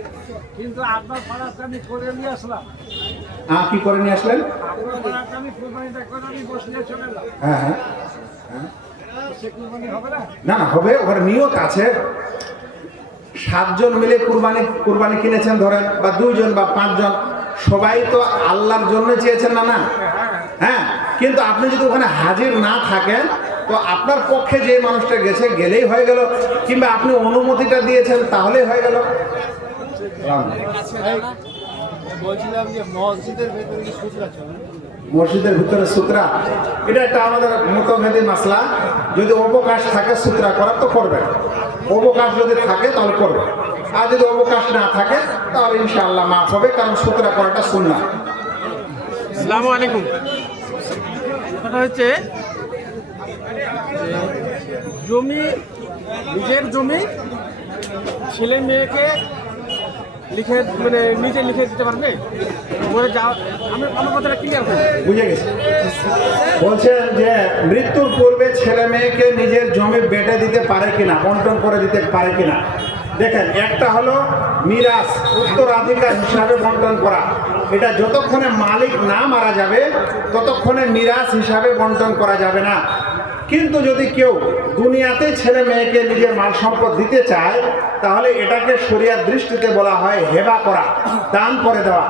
কিন্তু আপনার পাড়াতে আমি করে নিয়ে আসলাম, কি করে নিয়ে আসলেন? আপনার পাড়াতে আমি কুরবানিটা করে আমি বসলে চলে এলাম, হ্যাঁ হ্যাঁ হ্যাঁ। সে কুরবানি হবে না? না না হবে, ওখানে নিয়ত আছে। 7 জন মিলে কুরবানি কিনেছেন ধরেন, বা 2 জন বা 5 জন, সবাই তো আল্লাহর জন্য চেয়েছেন না না? হ্যাঁ, কিন্তু আপনি যদি ওখানে হাজির না থাকেন তো আপনার পক্ষে যে মানুষটা গেছে গেলেই হয়ে গেল, কিংবা আপনি অনুমতিটা দিয়েছেন তাহলেই হয়ে গেল। বলছিলাম যে মসজিদের ভেতরে কি সূত্রা চলে? মসজিদের ভিতরে সূত্রা, এটা একটা আমাদের মতভেদী মাসলা। যদি অবকাশ থাকে সূত্রা করার তো করবে, অবকাশ যদি থাকে তাহলে করবে, আর যদি অবকাশ না থাকে তাহলে ইনশাআল্লাহ মাফ হবে, কারণ সূত্রা করাটা সুন্নাহ। আসসালামু আলাইকুম। কথা হচ্ছে যে জমি, নিজের জমি ছেলে মেয়েকে লিখে মানে নিজে লিখে দিতে পারবে বলে যা, আমার কথাটা ক্লিয়ার করি। বুঝে গেছি। বলছেন যে মৃত্যুর পূর্বে ছেলে মেয়েকে নিজের জমি বেটে দিতে পারে কিনা, বন্টন করে দিতে পারে কিনা। দেখেন, একটা হলো মিরাস, উত্তরাধিকার হিসাবে বন্টন করা। এটা যতক্ষণে মালিক না মারা যাবে ততক্ষণে মিরাস হিসাবে বন্টন করা যাবে না। কিন্তু যদি কেউ দুনিয়াতে ছেলে মেয়েকে নিজের মাল সম্পদ দিতে চায় তাহলে এটাকে শরিয়াত দৃষ্টিতে বলা হয় হেবা করা, দান করে দেওয়া।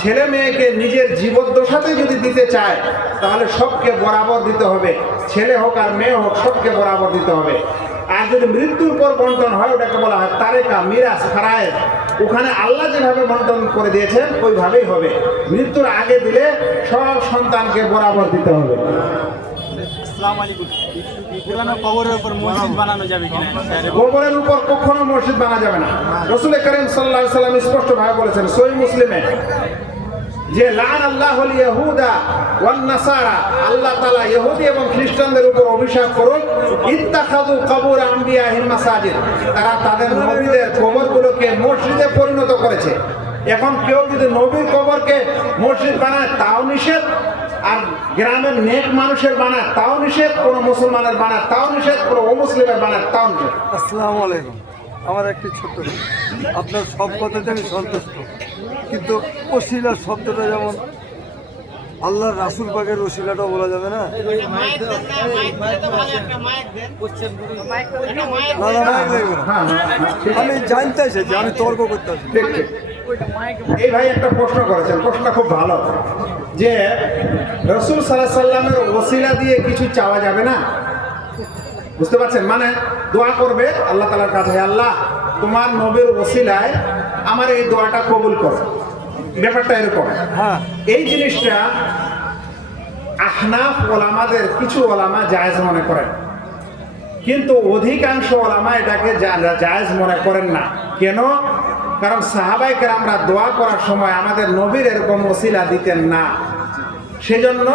ছেলে মেয়েকে নিজের জীবদ্দশাতে যদি দিতে চায় তাহলে সবকে বরাবর দিতে হবে, ছেলে হোক আর মেয়ে হোক সবকে বরাবর দিতে হবে। আর যদি মৃত্যুর পর বন্টন হয় ওটাকে বলা হয় তারেকা, মিরাস, ফারায়েদ। ওখানে আল্লাহ যেভাবে বন্টন করে দিয়েছেন ওইভাবেই হবে। মৃত্যুর আগে দিলে সব সন্তানকে বরাবর দিতে হবে। আসসালামু আলাইকুম। পুরানো কবরের উপর মসজিদ বানানো যাবে কিনা? কবরের উপর কখনো মসজিদ বানানো যাবে না। রাসূল কারীম সাল্লাল্লাহু আলাইহি ওয়াসাল্লাম স্পষ্ট ভাবে বলেছেন সহিহ মুসলিমে যে লান আল্লাহুল ইয়াহুদা ওয়ান নাসারা, আল্লাহ তাআলা ইহুদি এবং খ্রিস্টানদের উপর অভিশাপ করুন, ইত্তাখাযু কবর আমবিয়াহিম মাসাজিদ, তারা তাদের নবীদের কবরগুলোকে মসজিদে পরিণত করেছে। এখন কেউ যদি নবীর কবরকে মসজিদ বানায় তাও নিষেধ, আর গ্রামের নেক মানুষের বানায় তাও নিষেধ, কোনো মুসলমানের বানায় তাও নিষেধ, কোনো অমুসলিমের বানায় তাও নিষেধ। আসসালামু আলাইকুম। আমার একটি ছোট্ট, আপনার সব কথাতে আমি সন্তুষ্ট, কিন্তু ওসিলা শব্দটা যেমন আল্লাহর রাসূল পাকের ওসিলাটাও বলা যাবে না? না না, মাইক লাগবে না। আমি জানতে চাইছি, আমি তর্ক করতে চাইছি। ঠিক ঠিক। এই ভাই একটা প্রশ্ন করেছেন, প্রশ্নটা খুব ভালো, যে রাসূল সাল্লাল্লাহু আলাইহি সাল্লামের ওসিলা দিয়ে কিছু চাওয়া যাবে না? বুঝতে পারছেন? মানে দোয়া করবে আল্লাহ তাআলার কাছে, আল্লাহ তোমার নবীর ওসিলায় আমার এই দোয়াটা কবুল করো, ব্যাপারটা এরকম। হ্যাঁ, এই জিনিসটা আহনাফ ওলামাদের কিছু ওলামা জায়েজ মনে করেন, কিন্তু অধিকাংশ ওলামা এটাকে জায়েজ মনে করেন না। কেন? কারণ সাহাবায়ে কেরামরা দোয়া করার সময় আমাদের নবীর এরকম ওসিলা দিতেন না। সেজন্য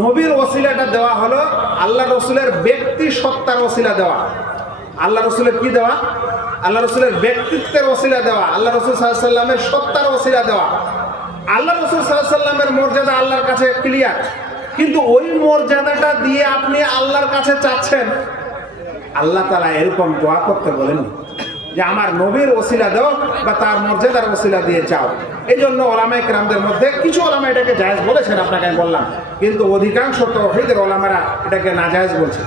নবীর ওসিলাটা দেওয়া হলো আল্লাহ রসুলের ব্যক্তি সত্তার ওসিলা দেওয়া। আল্লাহ রসুলের কি দেওয়া? আল্লাহ রসুলের ব্যক্তিত্বের ওসিলা দেওয়া, আল্লাহ রসুল সাল্লাল্লাহু আলাইহি সাল্লামের সত্তার ওসিলা দেওয়া। আল্লাহ রসুল সাল্লাল্লাহু আলাইহি সাল্লামের মর্যাদা আল্লাহর কাছে ক্লিয়ার, কিন্তু ওই মর্যাদাটা দিয়ে আপনি আল্লাহর কাছে চাচ্ছেন, আল্লাহ তাআলা এরকম দোয়া করতে বলেন যে আমার নবীর ওসিলা দাও বা তার মর্যাদার ওসিলা দিয়ে চাও। এই জন্য ওলামায়ে কেরামদের মধ্যে কিছু ওলামা এটাকে জায়েজ বলেছেন, আপনাকে আমি বললাম, কিন্তু অধিকাংশ তাওহীদের ওলামারা এটাকে নাজায়েজ বলছে।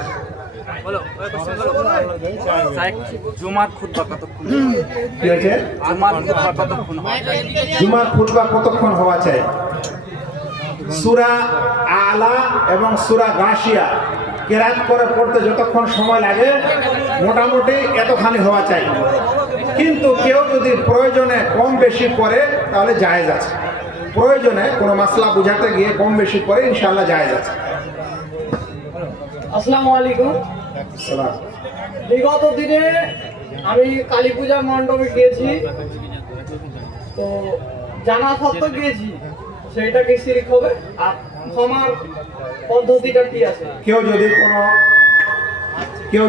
জুমার খুতবা কতক্ষণ? কি হয়েছে? জুমার খুতবা কতক্ষণ হয়? জুমার খুতবা কতক্ষণ হওয়া চাই? সূরা আলা এবং সূরা গাশিয়া কেরাত করে পড়তে যতক্ষণ সময় লাগে মোটামুটি এতখানি হওয়া চাই, কিন্তু কেউ যদি প্রয়োজনে কম বেশি করে তাহলে জায়েজ আছে। প্রয়োজনে কোনো মাসলা বুঝাতে গিয়ে কম বেশি করে ইনশাআল্লাহ জায়েজ আছে। আসসালামু আলাইকুম। সালাম। বিগত দিনে আমি কালী পূজা মণ্ডপে গিয়েছি, তো জানা সত্ত্বেও গিয়েছি, সেইটা কি শিরক হবে? আর ক্ষমার পদ্ধতিটা কি আছে? কেউ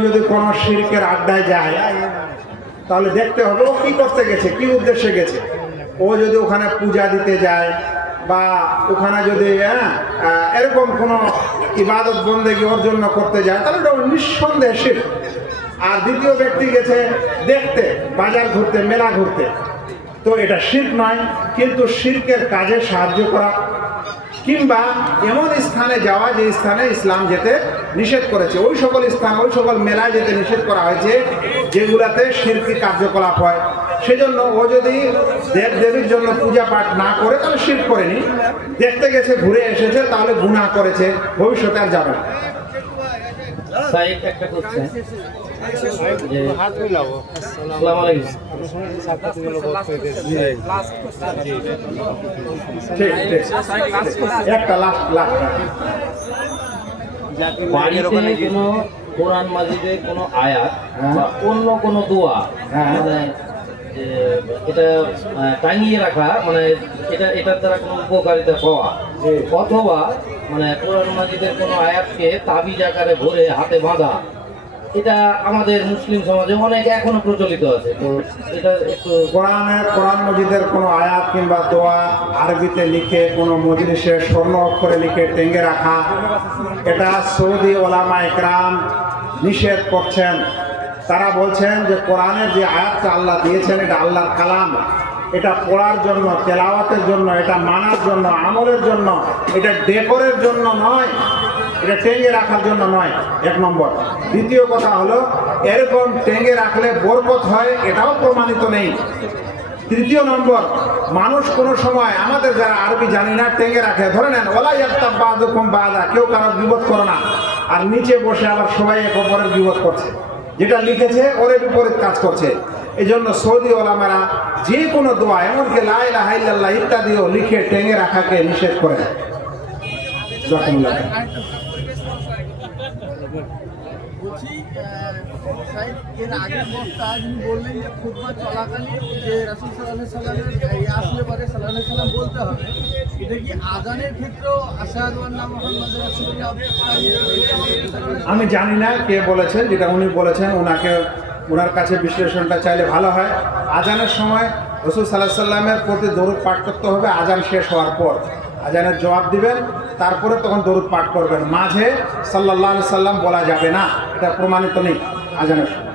যদি কোনো শিরকের আড্ডায় যায় তাহলে দেখতে হবে ও কি করতে গেছে, কি উদ্দেশ্যে গেছে। ও যদি ওখানে পূজা দিতে যায় বা ওখানে যদি এরকম কোনো ইবাদত বন্দেগী ওর জন্য করতে যায় তাহলে ওটা নিঃসন্দেহে শিরক। আর দ্বিতীয় ব্যক্তি গেছে দেখতে, বাজার ঘুরতে, মেলা ঘুরতে, তো এটা শিরক নয়, কিন্তু শিরকের কাজে সাহায্য করা কিংবা এমন স্থানে যাওয়া যে স্থানে ইসলাম যেতে নিষেধ করেছে, ওই সকল স্থান, ওই সকল মেলায় যেতে নিষেধ করা হয়েছে যেগুলাতে শিরকি কার্যকলাপ হয়, সেজন্য ও যদি দেব দেবীর জন্য পূজা পাঠ না করে তাহলে শিরক করেনি, দেখতে গেছে, ঘুরে এসেছে, তাহলে গুনাহ করেছে, ভবিষ্যতে আর যাবে না। সাইড একটা করছে যে আসসালামু আলাইকুম। ঠিক ঠিক, একটা লাস্ট বাড়িতে কোনো কোরআন মাজিদে কোনো আয়াত বা অন্য কোনো দোয়া মানে যে এটা টাঙিয়ে রাখা, মানে এটার দ্বারা কোনো উপকারিতা পাওয়া, অথবা মানে কোরআন মাজিদের কোনো আয়াতকে তাবিজ আকারে ভরে হাতে বাঁধা, এটা আমাদের মুসলিম সমাজে অনেক এখনো প্রচলিত আছে। তো এটা একটু কোরআন মজিদের কোনো আয়াত কিংবা দোয়া আরবিতে লিখে কোনো মজলিসে স্বর্ণ অক্ষরে লিখে টেঙ্গে রাখা, এটা সৌদি ওলামা ইকরাম নিষেধ করছেন। তারা বলছেন যে কোরআনের যে আয়াতটা আল্লাহ দিয়েছেন এটা আল্লাহর কালাম, এটা পড়ার জন্য, তেলাওয়াতের জন্য, এটা মানার জন্য, আমলের জন্য, এটা ডেকোরের জন্য নয়, এটা টেঙ্গে রাখার জন্য নয়, এক নম্বর। দ্বিতীয় কথা হলো এরকম টেঙ্গে রাখলে বরকত হয়, এটাও প্রমাণিত নেই। তৃতীয় নম্বর, মানুষ কোনো সময় আমাদের যারা আরবি জানি না টেঙ্গে রাখে, ধরে নেন ওলা ইয়াক্তাব বাযুকুম বাযা, কেউ কারোর বিপদ করো না, আর নিচে বসে আবার সবাই এক অপরের বিপদ করছে, যেটা লিখেছে ওর বিপরীত কাজ করছে। এই জন্য সৌদি ওলামারা যে কোনো দোয়া, এমনকি লা ইলাহা ইল্লাল্লাহ ইত্যাদিও লিখে টেঙ্গে রাখাকে নিষেধ করে। বলছি সাইড এর আগের বক্তা যিনি বললেন যে খুতবা চলাকালীন যে রাসূল সাল্লাল্লাহু আলাইহি সাল্লামের আসলে পরে সাল্লাল্লাহু আলাইহি সাল্লাম বলতে হবে, এটা কি আযানের ক্ষেত্রেও আশহাদু আন্না মুহাম্মাদুর রাসূলুল্লাহ? আমি জানি না কে বলেছেন, যেটা উনি বলেছেন ওনার কাছে বিশ্লেষণটা চাইলে ভালো হয়। আজানের সময় রাসূল সাল্লাল্লাহু আলাইহি সাল্লামের প্রতি দরুদ পাঠ করতে হবে, আজান শেষ হওয়ার পর আজানের জবাব দিবেন, তারপরে তখন দরুদ পাঠ করবেন, মাঝে সাল্লাল্লাহু আলাইহি সাল্লাম বলা যাবে না, এটা প্রমাণিত নেই আজানের সময়।